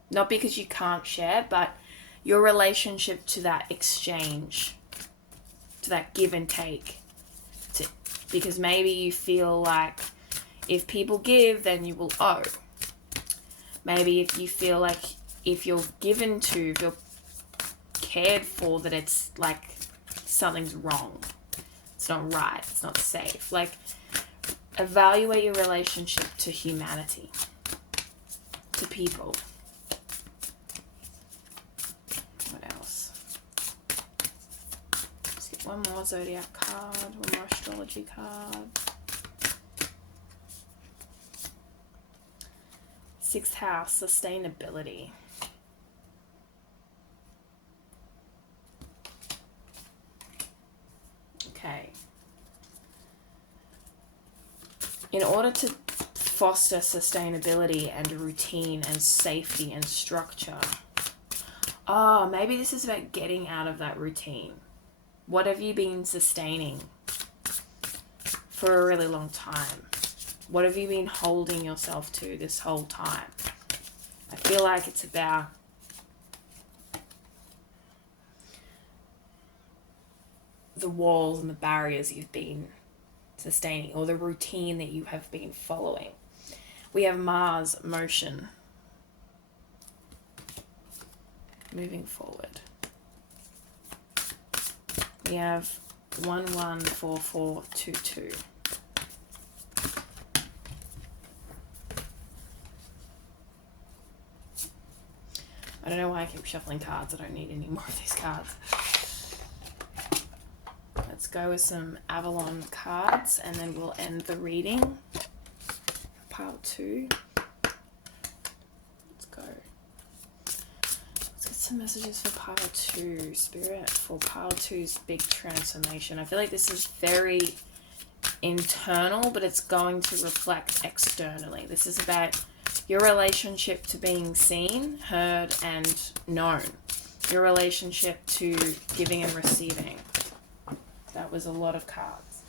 Not because you can't share, but your relationship to that exchange, to that give and take. Because maybe you feel like if people give, then you will owe. Maybe if you feel like if you're given to, if you're cared for, that it's like something's wrong. It's not right. It's not safe. Like, evaluate your relationship to humanity, to people. What else? Let's get one more zodiac card, one more astrology card. 6th house, sustainability. Okay. In order to foster sustainability and routine and safety and structure, maybe this is about getting out of that routine. What have you been sustaining for a really long time? What have you been holding yourself to this whole time? I feel like it's about the walls and the barriers you've been sustaining, or the routine that you have been following. We have Mars, motion. Moving forward. We have 114422. I don't know why I keep shuffling cards. I don't need any more of these cards. Let's go with some Avalon cards and then we'll end the reading. Pile 2. Let's go. Let's get some messages for pile 2, Spirit, for pile 2's big transformation. I feel like this is very internal, but it's going to reflect externally. This is about your relationship to being seen, heard, and known. Your relationship to giving and receiving. That was a lot of cards.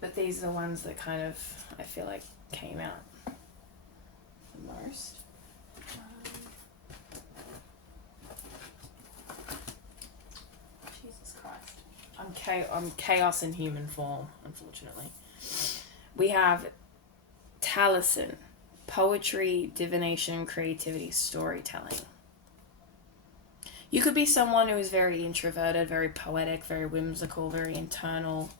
But these are the ones that kind of, I feel like, came out the most. Jesus Christ. I'm chaos in human form, unfortunately. We have Talisman, poetry, divination, creativity, storytelling. You could be someone who is very introverted, very poetic, very whimsical, very internal,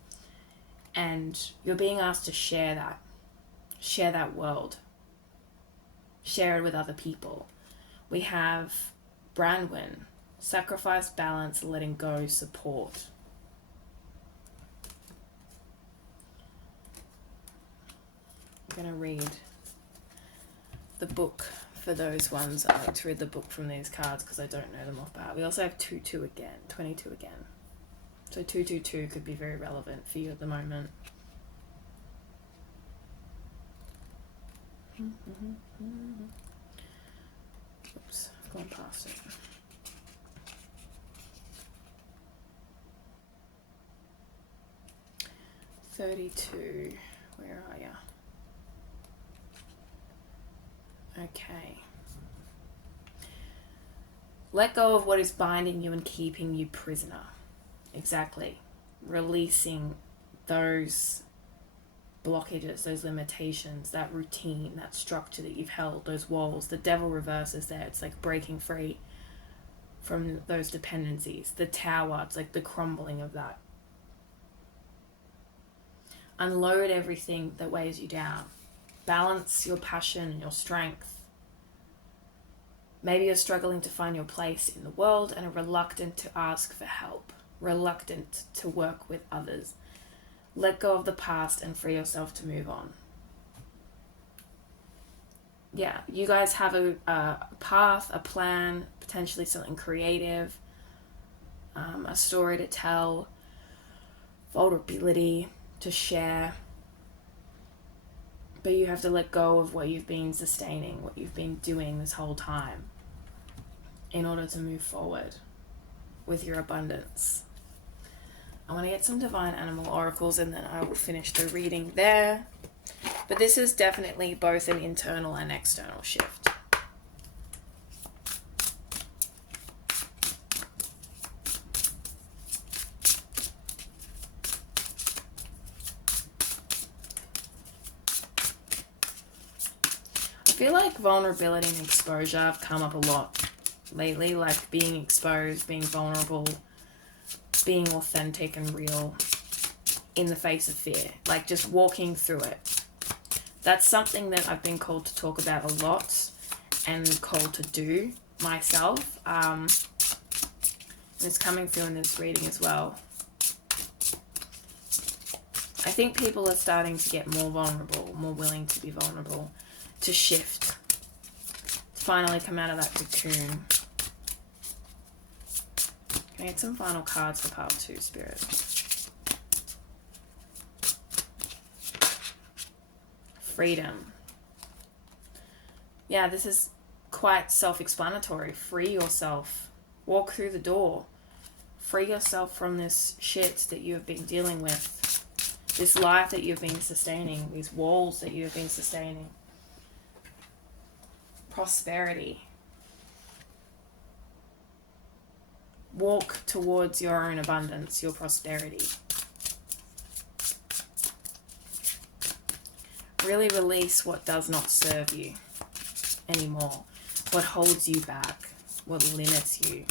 and you're being asked to share that world, share it with other people. We have Brandwin, sacrifice, balance, letting go, support. I'm going to read the book for those ones. I like to read the book from these cards because I don't know them off by heart. We also have 2-2 again, 22 again. So 222 could be very relevant for you at the moment. Oops, I've gone past it. $32. Where are you? Okay. Let go of what is binding you and keeping you prisoner. Exactly. Releasing those blockages, those limitations, that routine, that structure that you've held, those walls. The devil reverses there. It's like breaking free from those dependencies. The tower, it's like the crumbling of that. Unload everything that weighs you down. Balance your passion and your strength. Maybe you're struggling to find your place in the world and are reluctant to ask for help, reluctant to work with others. Let go of the past and free yourself to move on. Yeah, you guys have a path, a plan, potentially something creative, a story to tell, vulnerability to share. But you have to let go of what you've been sustaining, what you've been doing this whole time in order to move forward with your abundance. I want to get some divine animal oracles and then I will finish the reading there. But this is definitely both an internal and external shift. I feel like vulnerability and exposure have come up a lot lately, like being exposed, being vulnerable, being authentic and real in the face of fear, like just walking through it. That's something that I've been called to talk about a lot and called to do myself. And it's coming through in this reading as well. I think people are starting to get more vulnerable, more willing to be vulnerable, to shift, to finally come out of that cocoon. Can I get some final cards for part 2, Spirit? Freedom. Yeah, this is quite self-explanatory. Free yourself. Walk through the door. Free yourself from this shit that you have been dealing with. This life that you've been sustaining. These walls that you have been sustaining. Prosperity. Walk towards your own abundance, your prosperity. Really release what does not serve you anymore, what holds you back, what limits you.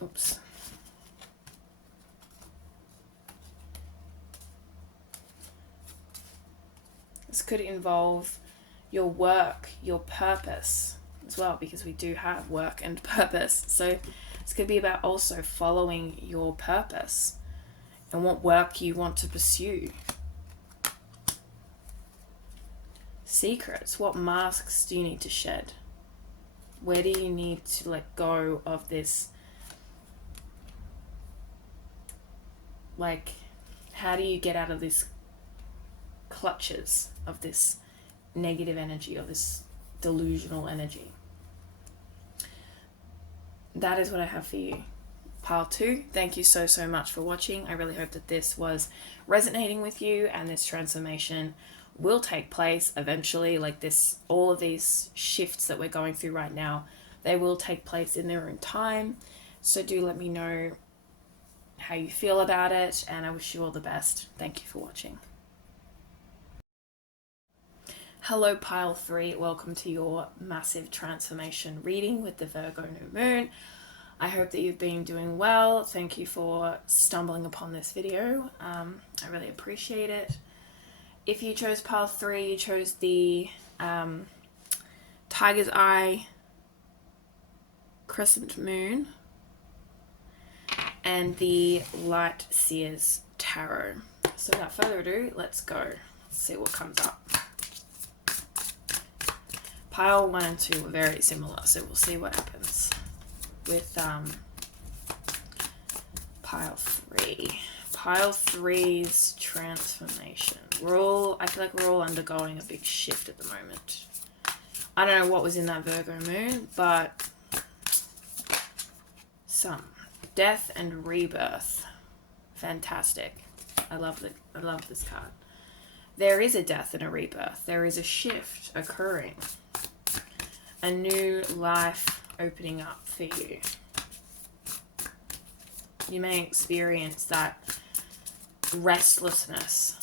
Oops. This could involve your work, your purpose as well, because we do have work and purpose. So this could be about also following your purpose and what work you want to pursue. secrets? What masks do you need to shed? Where do you need to let go of this? Like, how do you get out of this clutches of this negative energy, or this delusional energy? That is what I have for you. Pile 2, thank you so much for watching. I really hope that this was resonating with you, and this transformation will take place eventually. Like this, all of these shifts that we're going through right now, they will take place in their own time. So do let me know how you feel about it, and I wish you all the best. Thank you for watching. Hello Pile 3, welcome to your massive transformation reading with the Virgo new moon. I hope that you've been doing well. Thank you for stumbling upon this video. I really appreciate it. If you chose Pile 3, you chose the Tiger's Eye Crescent Moon and the Light Seers Tarot. So without further ado, let's go. Let's see what comes up. Pile 1 and 2 are very similar, so we'll see what happens with Pile 3. Pile 3's transformation. I feel like we're all undergoing a big shift at the moment. I don't know what was in that Virgo moon, but some death and rebirth. Fantastic. I love this card. There is a death and a rebirth. There is a shift occurring. A new life opening up for you. You may experience that restlessness,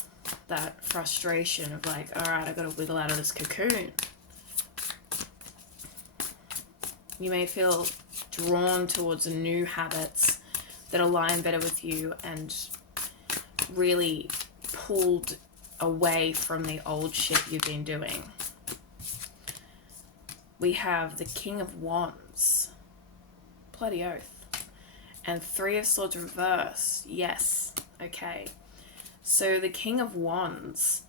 that frustration of like, all right, I've got to wiggle out of this cocoon. You may feel drawn towards new habits that align better with you, and really pulled away from the old shit you've been doing. We have the King of Wands. Bloody oath. And 3 of Swords reverse. Yes. Okay. So the King of Wands.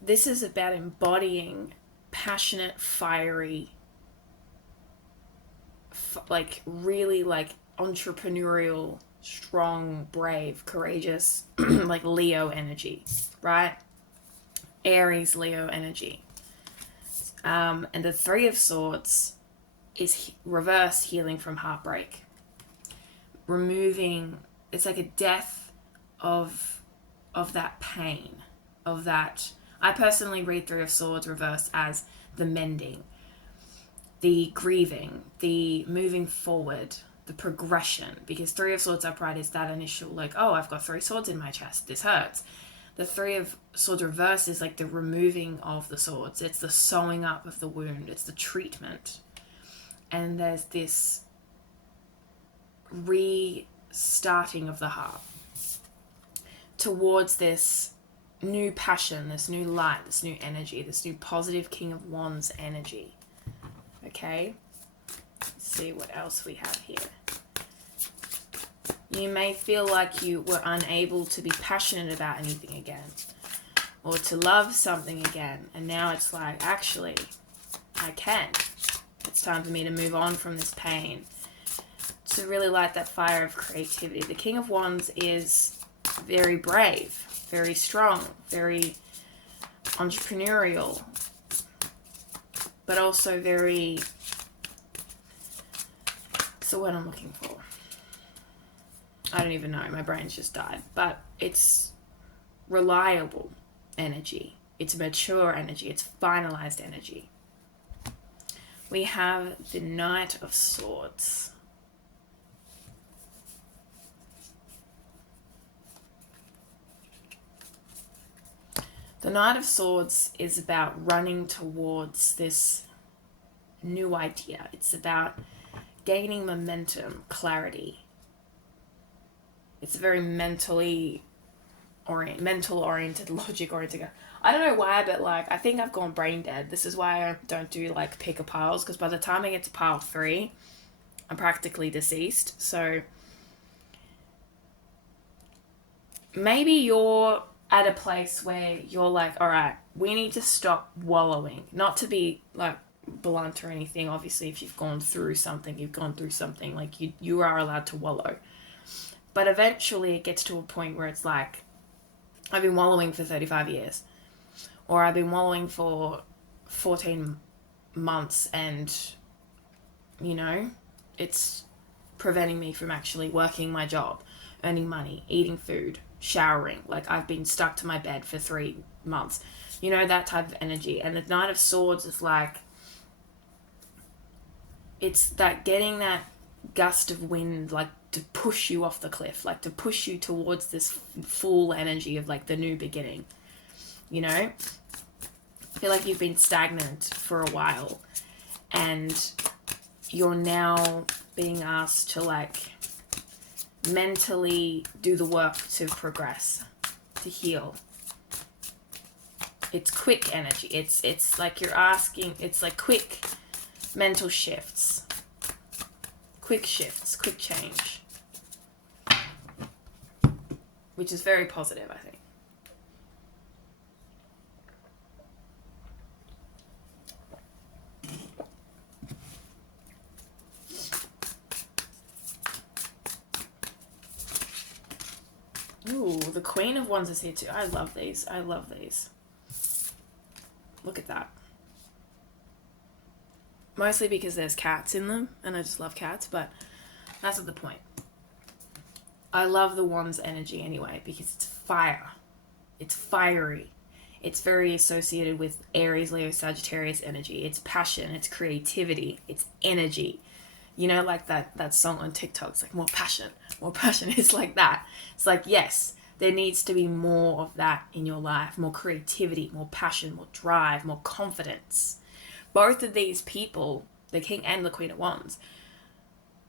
This is about embodying passionate, fiery, like really like entrepreneurial, strong, brave, courageous, like Leo energy, right? Aries, Leo energy. And the 3 of Swords is reverse healing from heartbreak. Removing, it's like a death of that pain, of that. I personally read 3 of Swords reverse as the mending, the grieving, the moving forward, the progression, because 3 of Swords upright is that initial like, oh, I've got 3 swords in my chest, this hurts. The 3 of Swords reverse is like the removing of the swords. It's the sewing up of the wound. It's the treatment. And there's this restarting of the heart towards this new passion, this new light, this new energy, this new positive King of Wands energy. Okay? Let's see what else we have here. You may feel like you were unable to be passionate about anything again, or to love something again, and now it's like, actually, I can. It's time for me to move on from this pain, to really light that fire of creativity. The King of Wands is very brave, very strong, very entrepreneurial, but also very, so what I'm looking for. I don't even know, my brain's just died. But it's reliable energy. It's mature energy. It's finalized energy. We have the Knight of Swords. The Knight of Swords is about running towards this new idea. It's about gaining momentum, clarity. It's a very mental oriented, logic oriented. I don't know why, but like, I think I've gone brain dead. This is why I don't do like picker piles, because by the time I get to pile 3, I'm practically deceased. So maybe you're at a place where you're like, all right, we need to stop wallowing. Not to be like blunt or anything. Obviously, if you've gone through something, you've gone through something. Like you are allowed to wallow. But eventually it gets to a point where it's like, I've been wallowing for 35 years. Or I've been wallowing for 14 months and, you know, it's preventing me from actually working my job, earning money, eating food, showering. Like, I've been stuck to my bed for 3 months. You know, that type of energy. And the Knight of Swords is like, it's that getting that gust of wind, like, to push you off the cliff, like, to push you towards this full energy of, like, the new beginning. You know? I feel like you've been stagnant for a while. And you're now being asked to, like, mentally do the work to progress, to heal. It's quick energy. It's like you're asking, it's like quick mental shifts. Quick shifts, quick change. Which is very positive, I think. Ooh, the Queen of Wands is here too. I love these. I love these. Look at that. Mostly because there's cats in them, and I just love cats, but that's not the point. I love the Wands energy anyway, because it's fire. It's fiery. It's very associated with Aries, Leo, Sagittarius energy. It's passion. It's creativity. It's energy. You know, like that song on TikTok. It's like, more passion, more passion. It's like that. It's like, yes, there needs to be more of that in your life. More creativity, more passion, more drive, more confidence. Both of these people, the King and the Queen of Wands,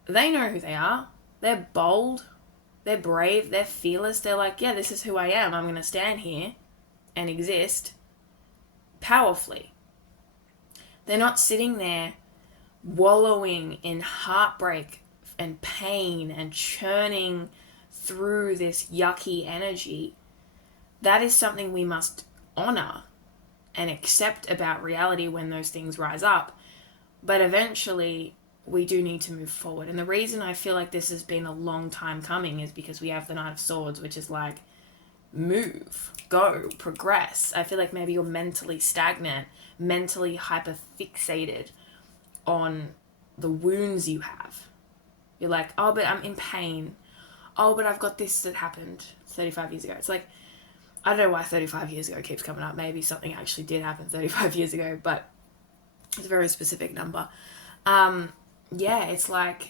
they know who they are. They're bold. They're brave. They're fearless. They're like, yeah, this is who I am. I'm going to stand here and exist powerfully. They're not sitting there wallowing in heartbreak and pain and churning through this yucky energy. That is something we must honor and accept about reality when those things rise up. But eventually we do need to move forward. And the reason I feel like this has been a long time coming is because we have the Knight of Swords, which is like, move, go, progress. I feel like maybe you're mentally stagnant, mentally hyper-fixated on the wounds you have. You're like, oh, but I'm in pain. Oh, but I've got this that happened 35 years ago. It's like, I don't know why 35 years ago keeps coming up. Maybe something actually did happen 35 years ago, but it's a very specific number. Yeah, it's like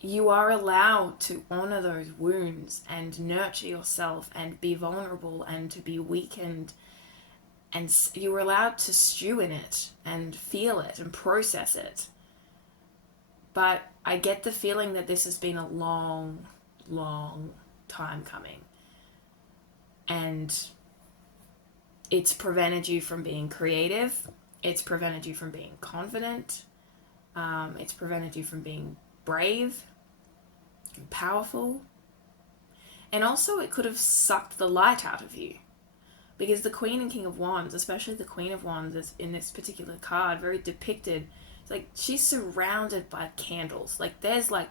you are allowed to honor those wounds and nurture yourself and be vulnerable and to be weakened. And you're allowed to stew in it and feel it and process it. But I get the feeling that this has been a long, long time coming. And it's prevented you from being creative. It's prevented you from being confident. It's prevented you from being brave and powerful. And also it could have sucked the light out of you. Because the Queen and King of Wands, especially the Queen of Wands is in this particular card, very depicted. It's like she's surrounded by candles. Like there's like,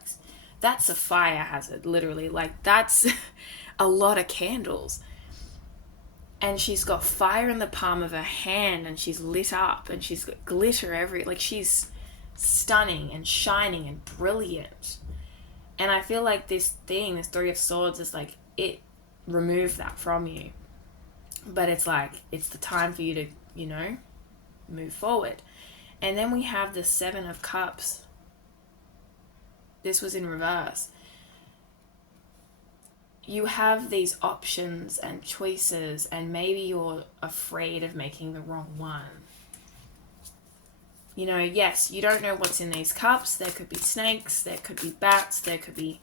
that's a fire hazard, literally. Like that's a lot of candles. And she's got fire in the palm of her hand and she's lit up and she's got glitter like she's stunning and shining and brilliant. And I feel like this Three of Swords is like, it removed that from you. But it's like, it's the time for you to, you know, move forward. And then we have the Seven of Cups. This was in reverse. You have these options and choices, and maybe you're afraid of making the wrong one. You know, yes, you don't know what's in these cups. There could be snakes, there could be bats, there could be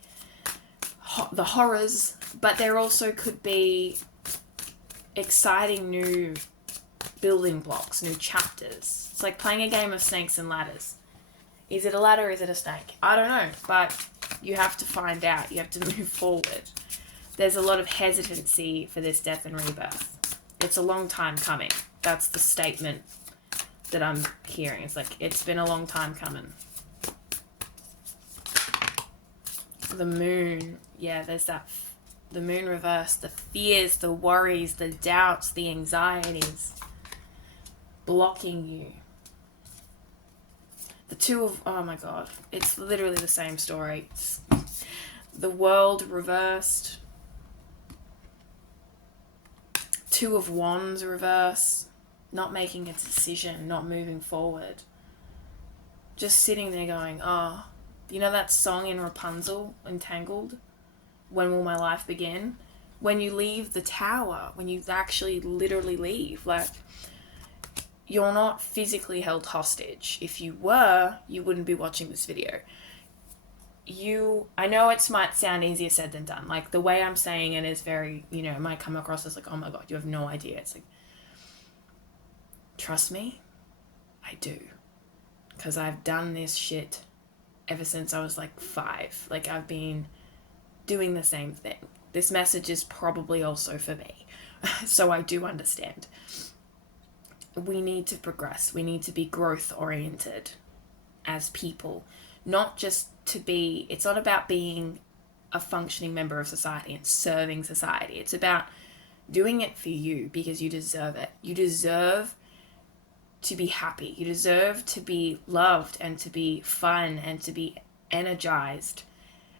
the horrors, but there also could be exciting new building blocks, new chapters. It's like playing a game of snakes and ladders. Is it a ladder or is it a snake? I don't know, but you have to find out. You have to move forward. there's a lot of hesitancy for this death and rebirth. It's a long time coming. That's the statement that I'm hearing. It's like, it's been a long time coming. The moon, yeah, there's that, the moon reversed, the fears, the worries, the doubts, the anxieties blocking you. The two of, oh my god, it's literally the same story. It's the world reversed, Two of Wands reverse, not making a decision, not moving forward. Just sitting there going, oh, you know that song in Rapunzel, Entangled? When will my life begin? When you leave the tower, when you actually literally leave, like, you're not physically held hostage. If you were, you wouldn't be watching this video. I know it might sound easier said than done. Like, the way I'm saying it is very, it might come across as like, oh my god, you have no idea. It's like, trust me, I do. Because I've done this shit ever since I was like 5. Like, I've been doing the same thing. This message is probably also for me. So I do understand. We need to progress. We need to be growth oriented as people. Not just to be, it's not about being a functioning member of society and serving society. It's about doing it for you because you deserve it. You deserve to be happy. You deserve to be loved and to be fun and to be energized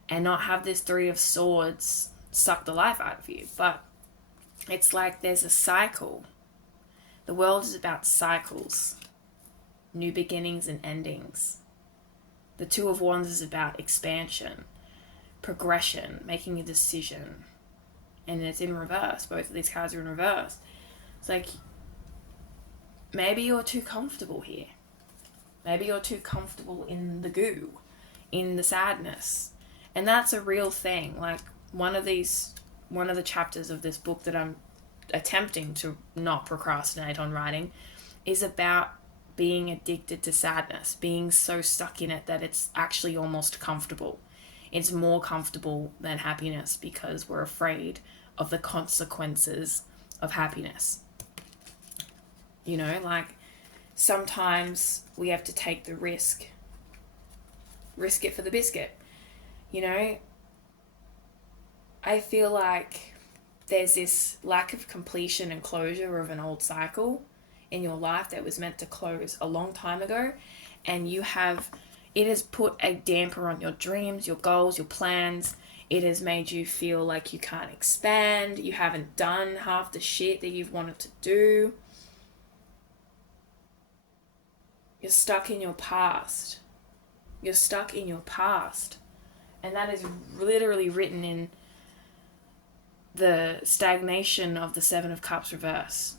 and not have this 3 of Swords suck the life out of you. But it's like there's a cycle. The world is about cycles, new beginnings and endings. The 2 of Wands is about expansion, progression, making a decision. And it's in reverse. Both of these cards are in reverse. It's like, maybe you're too comfortable here. Maybe you're too comfortable in the goo, in the sadness. And that's a real thing. Like, one of the chapters of this book that I'm attempting to not procrastinate on writing is about being addicted to sadness, being so stuck in it that it's actually almost comfortable. It's more comfortable than happiness because we're afraid of the consequences of happiness. Like, sometimes we have to take the risk it for the biscuit. I feel like there's this lack of completion and closure of an old cycle in your life that was meant to close a long time ago, and it has put a damper on your dreams, your goals, your plans. It has made you feel like you can't expand, you haven't done half the shit that you've wanted to do. You're stuck in your past. You're stuck in your past. And that is literally written in the stagnation of the 7 of Cups reverse,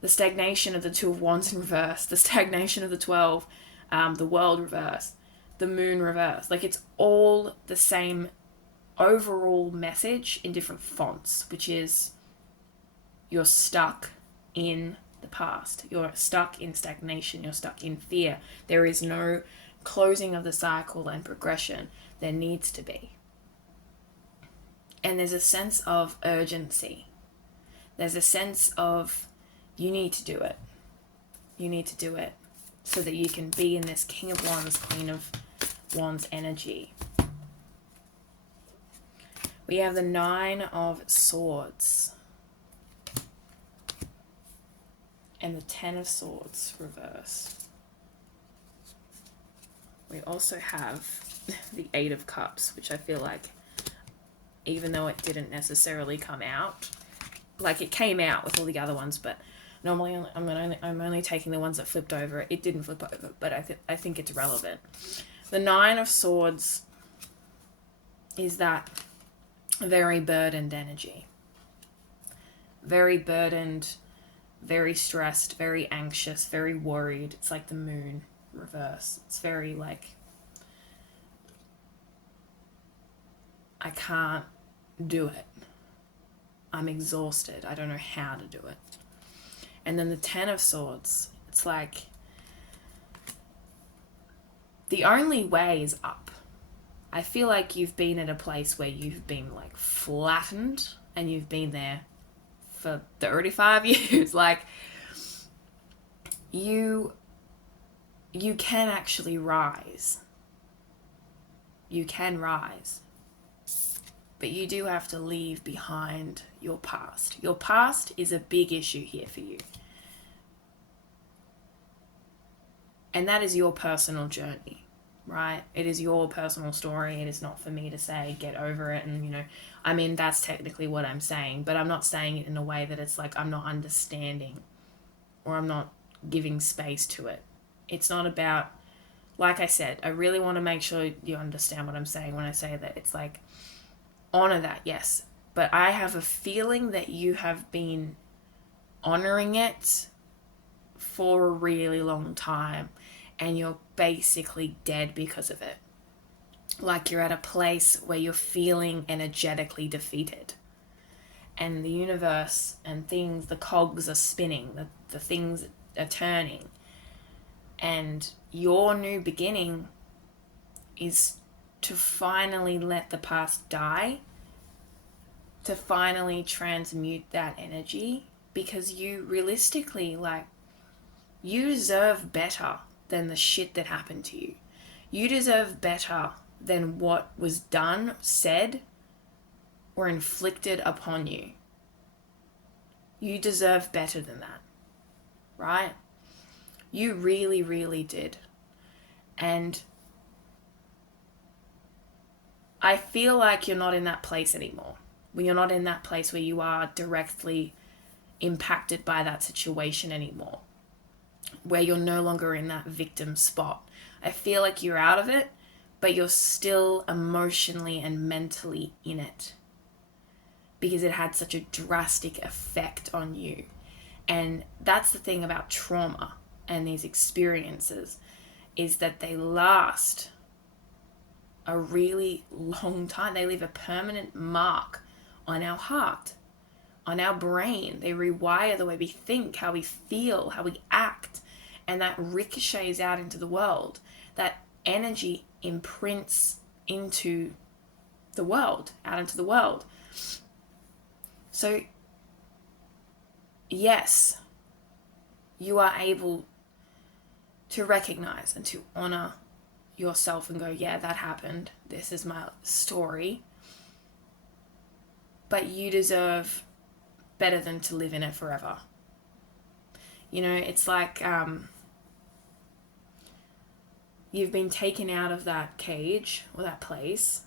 the stagnation of the 2 of Wands in reverse, the stagnation of the 12, the world reverse, the moon reverse. Like, it's all the same overall message in different fonts, which is you're stuck in the past. You're stuck in stagnation. You're stuck in fear. There is no closing of the cycle and progression. There needs to be. And there's a sense of urgency. There's a sense of, you need to do it. You need to do it so that you can be in this King of Wands, Queen of Wands energy. We have the 9 of Swords and the 10 of Swords reverse. We also have the 8 of Cups, which I feel like, even though it didn't necessarily come out, like, it came out with all the other ones, but normally I'm only taking the ones that flipped over. It didn't flip over, but I think it's relevant. The 9 of Swords is that very burdened energy. Very burdened, very stressed, very anxious, very worried. It's like the moon reverse. It's very like, I can't do it. I'm exhausted. I don't know how to do it. And then the 10 of Swords, it's like, the only way is up. I feel like you've been at a place where you've been like flattened, and you've been there for 35 years. Like, you can actually rise. You can rise. But you do have to leave behind your past. Your past is a big issue here for you. And that is your personal journey, right? It is your personal story. It is not for me to say, get over it. And, I mean, that's technically what I'm saying. But I'm not saying it in a way that it's like I'm not understanding or I'm not giving space to it. It's not about, like I said, I really want to make sure you understand what I'm saying when I say that. It's like, honor that, yes. But I have a feeling that you have been honoring it for a really long time, and you're basically dead because of it. Like, you're at a place where you're feeling energetically defeated. And the universe and things, the cogs are spinning, the things are turning. And your new beginning is to finally let the past die, to finally transmute that energy, because you realistically, like, you deserve better than the shit that happened to you. You deserve better than what was done, said, or inflicted upon you. You deserve better than that, right? You really, really did. And I feel like you're not in that place anymore. When you're not in that place where you are directly impacted by that situation anymore, where you're no longer in that victim spot. I feel like you're out of it, but you're still emotionally and mentally in it, because it had such a drastic effect on you. And that's the thing about trauma and these experiences, is that they last a really long time. They leave a permanent mark on our heart, on our brain. They rewire the way we think, how we feel, how we act, and that ricochets out into the world. That energy imprints into the world, out into the world. So, yes, you are able to recognize and to honor yourself and go, yeah, that happened. This is my story. But you deserve better than to live in it forever. It's like you've been taken out of that cage or that place,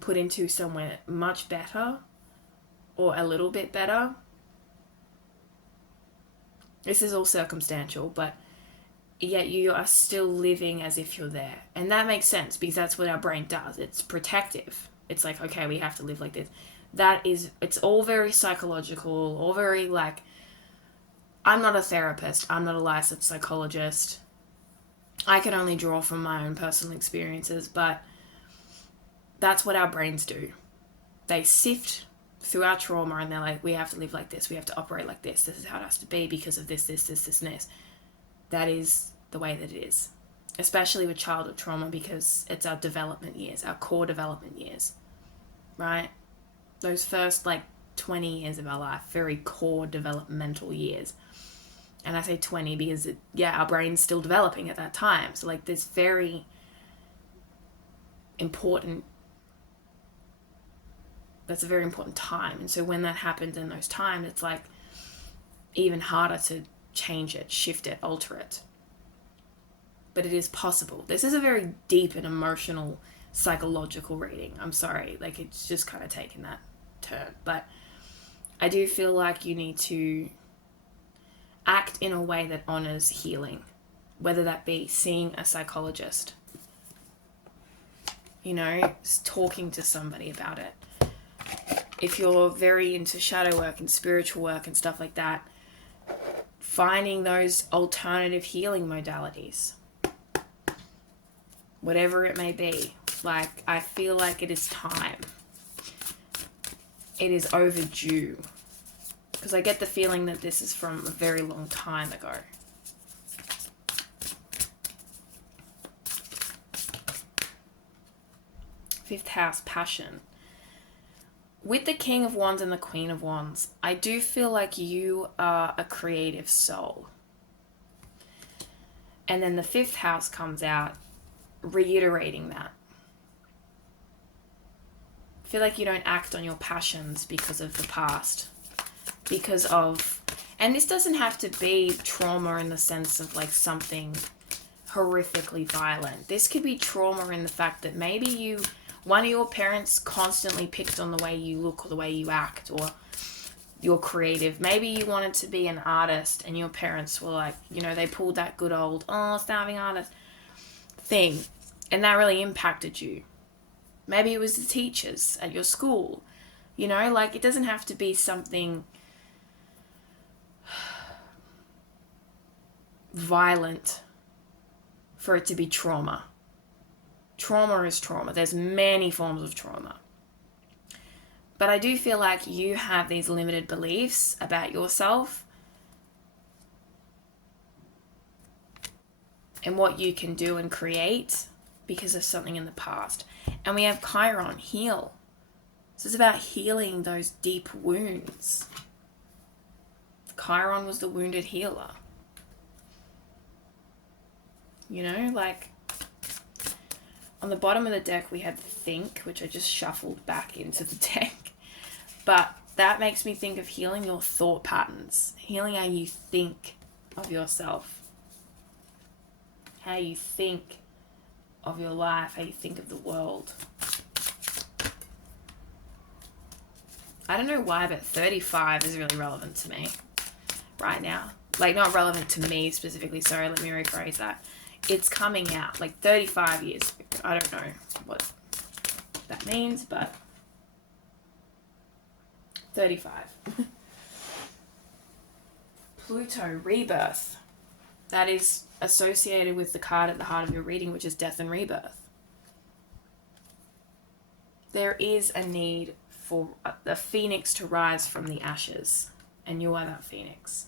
put into somewhere much better or a little bit better. This is all circumstantial, but yet you are still living as if you're there. And that makes sense, because that's what our brain does. It's protective. It's like, okay, we have to live like this. It's all very psychological, all very like, I'm not a therapist. I'm not a licensed psychologist. I can only draw from my own personal experiences, but that's what our brains do. They sift through our trauma and they're like, we have to live like this. We have to operate like this. This is how it has to be because of this, and this. That is the way that it is. Especially with childhood trauma, because it's our development years, our core development years, right? Those first 20 years of our life, very core developmental years. And I say 20 because, our brain's still developing at that time. So this very important, that's a very important time. And so when that happens in those times, it's even harder to change it, shift it, alter it. But it is possible. This is a very deep and emotional, psychological reading. I'm sorry, it's just kind of taken that turn. But I do feel like you need to act in a way that honors healing, whether that be seeing a psychologist, talking to somebody about it. If you're very into shadow work and spiritual work and stuff like that, finding those alternative healing modalities, whatever it may be. I feel like it is time. It is overdue. Because I get the feeling that this is from a very long time ago. 5th house, passion. With the King of Wands and the Queen of Wands, I do feel like you are a creative soul. And then the 5th house comes out, reiterating that. I feel like you don't act on your passions because of the past. Because of, and this doesn't have to be trauma in the sense of like something horrifically violent. This could be trauma in the fact that maybe one of your parents constantly picked on the way you look or the way you act, or you're creative. Maybe you wanted to be an artist and your parents were like, you know, they pulled that good old, starving artist thing, and that really impacted you. Maybe it was the teachers at your school. You know, like, it doesn't have to be something violent for it to be trauma. Trauma is trauma. There's many forms of trauma. But I do feel like you have these limited beliefs about yourself and what you can do and create because of something in the past. And we have Chiron, heal. So it's about healing those deep wounds. Chiron was the wounded healer. You know, like, on the bottom of the deck we had think, which I just shuffled back into the deck. But that makes me think of healing your thought patterns, healing how you think of yourself, how you think of your life, how you think of the world. I don't know why, but 35 is really relevant to me right now. Like, not relevant to me specifically, sorry, let me rephrase that. It's coming out, like 35 years. I don't know what that means, but 35. Pluto, rebirth. That is associated with the card at the heart of your reading, which is death and rebirth. There is a need for the phoenix to rise from the ashes, and you are that phoenix.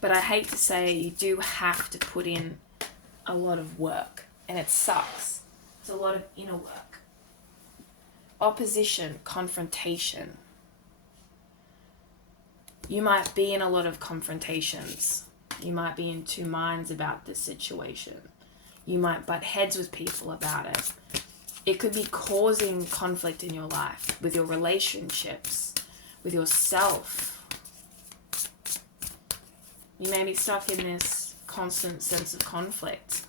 But I hate to say, you do have to put in a lot of work, and it sucks. It's a lot of inner work. Opposition, confrontation. You might be in a lot of confrontations. You might be in two minds about this situation. You might butt heads with people about it. It could be causing conflict in your life, with your relationships, with yourself. You may be stuck in this constant sense of conflict.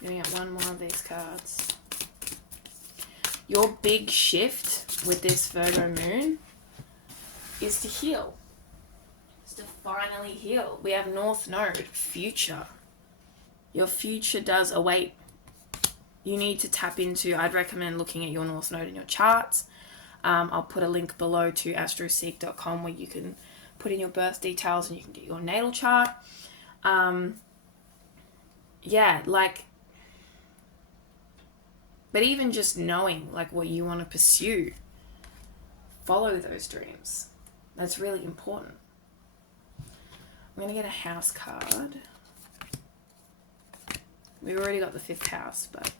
I'm going to get one more of these cards. Your big shift with this Virgo moon is to heal. It's to finally heal. We have North Node, future. Your future does await. You need to tap into, I'd recommend looking at your North Node in your charts. I'll put a link below to astroseek.com where you can put in your birth details and you can get your natal chart. Yeah, like, but even just knowing like what you want to pursue, follow those dreams. That's really important. I'm going to get a house card. We've already got the 5th house, but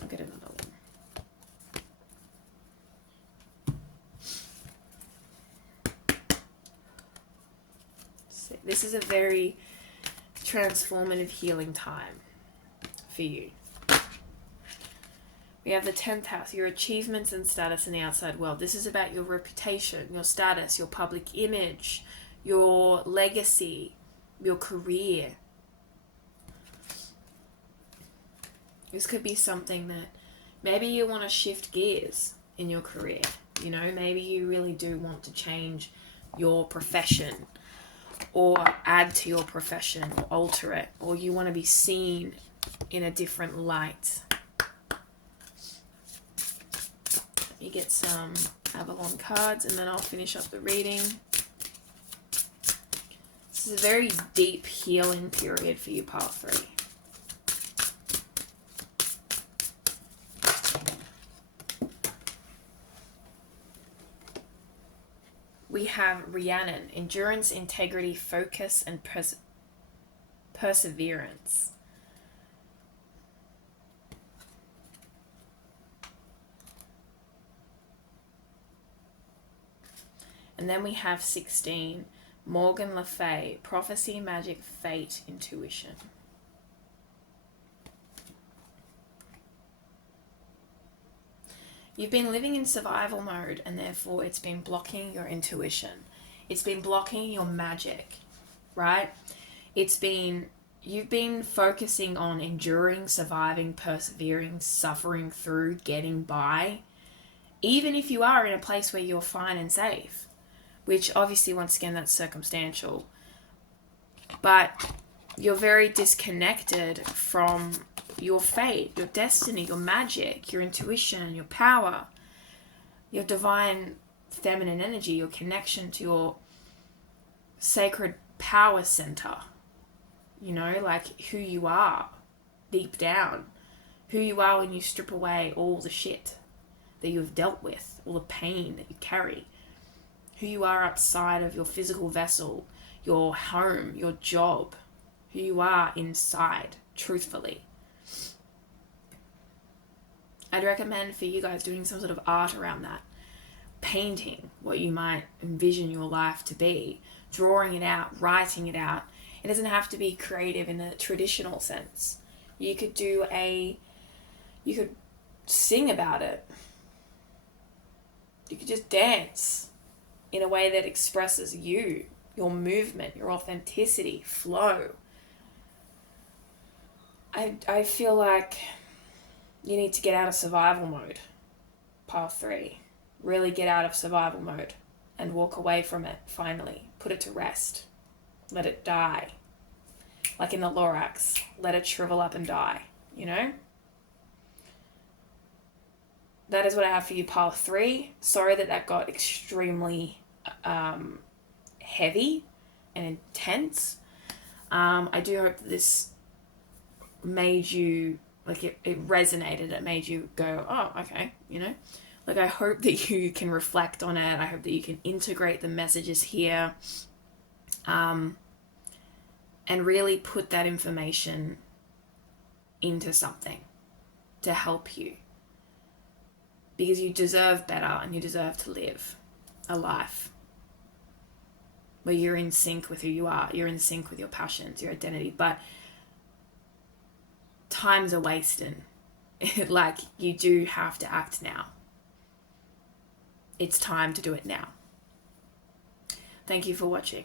I'll get another one. So this is a very transformative healing time for you. We have the 10th house, your achievements and status in the outside world. This is about your reputation, your status, your public image, your legacy, your career. This could be something that maybe you want to shift gears in your career. You know, maybe you really do want to change your profession or add to your profession or alter it, or you want to be seen in a different light. Let me get some Avalon cards and then I'll finish up the reading. This is a very deep healing period for you, part 3. we have Rhiannon, endurance, integrity, focus, and perseverance. And then we have 16, Morgan Le Fay, prophecy, magic, fate, intuition. You've been living in survival mode, and therefore it's been blocking your intuition. It's been blocking your magic, right? You've been focusing on enduring, surviving, persevering, suffering through, getting by, even if you are in a place where you're fine and safe, which obviously, once again, that's circumstantial. But you're very disconnected from your fate, your destiny, your magic, your intuition, your power, your divine feminine energy, your connection to your sacred power center. You know, like who you are deep down, who you are when you strip away all the shit that you've dealt with, all the pain that you carry, who you are outside of your physical vessel, your home, your job, who you are inside, truthfully. I'd recommend for you guys doing some sort of art around that, painting what you might envision your life to be, drawing it out, writing it out. It doesn't have to be creative in a traditional sense. You could sing about it. You could just dance in a way that expresses you, your movement, your authenticity, flow. I feel like you need to get out of survival mode. Pile 3. Really get out of survival mode and walk away from it finally. Put it to rest. Let it die. Like in the Lorax. Let it shrivel up and die, you know? That is what I have for you, pile 3. Sorry that got extremely heavy and intense. I do hope that this made you, like it resonated. It made you go, oh, okay, you know? Like I hope that you can reflect on it. I hope that you can integrate the messages here. And really put that information into something to help you. Because you deserve better and you deserve to live a life where you're in sync with who you are. You're in sync with your passions, your identity. But times are wasting. Like you do have to act now. It's time to do it now. Thank you for watching.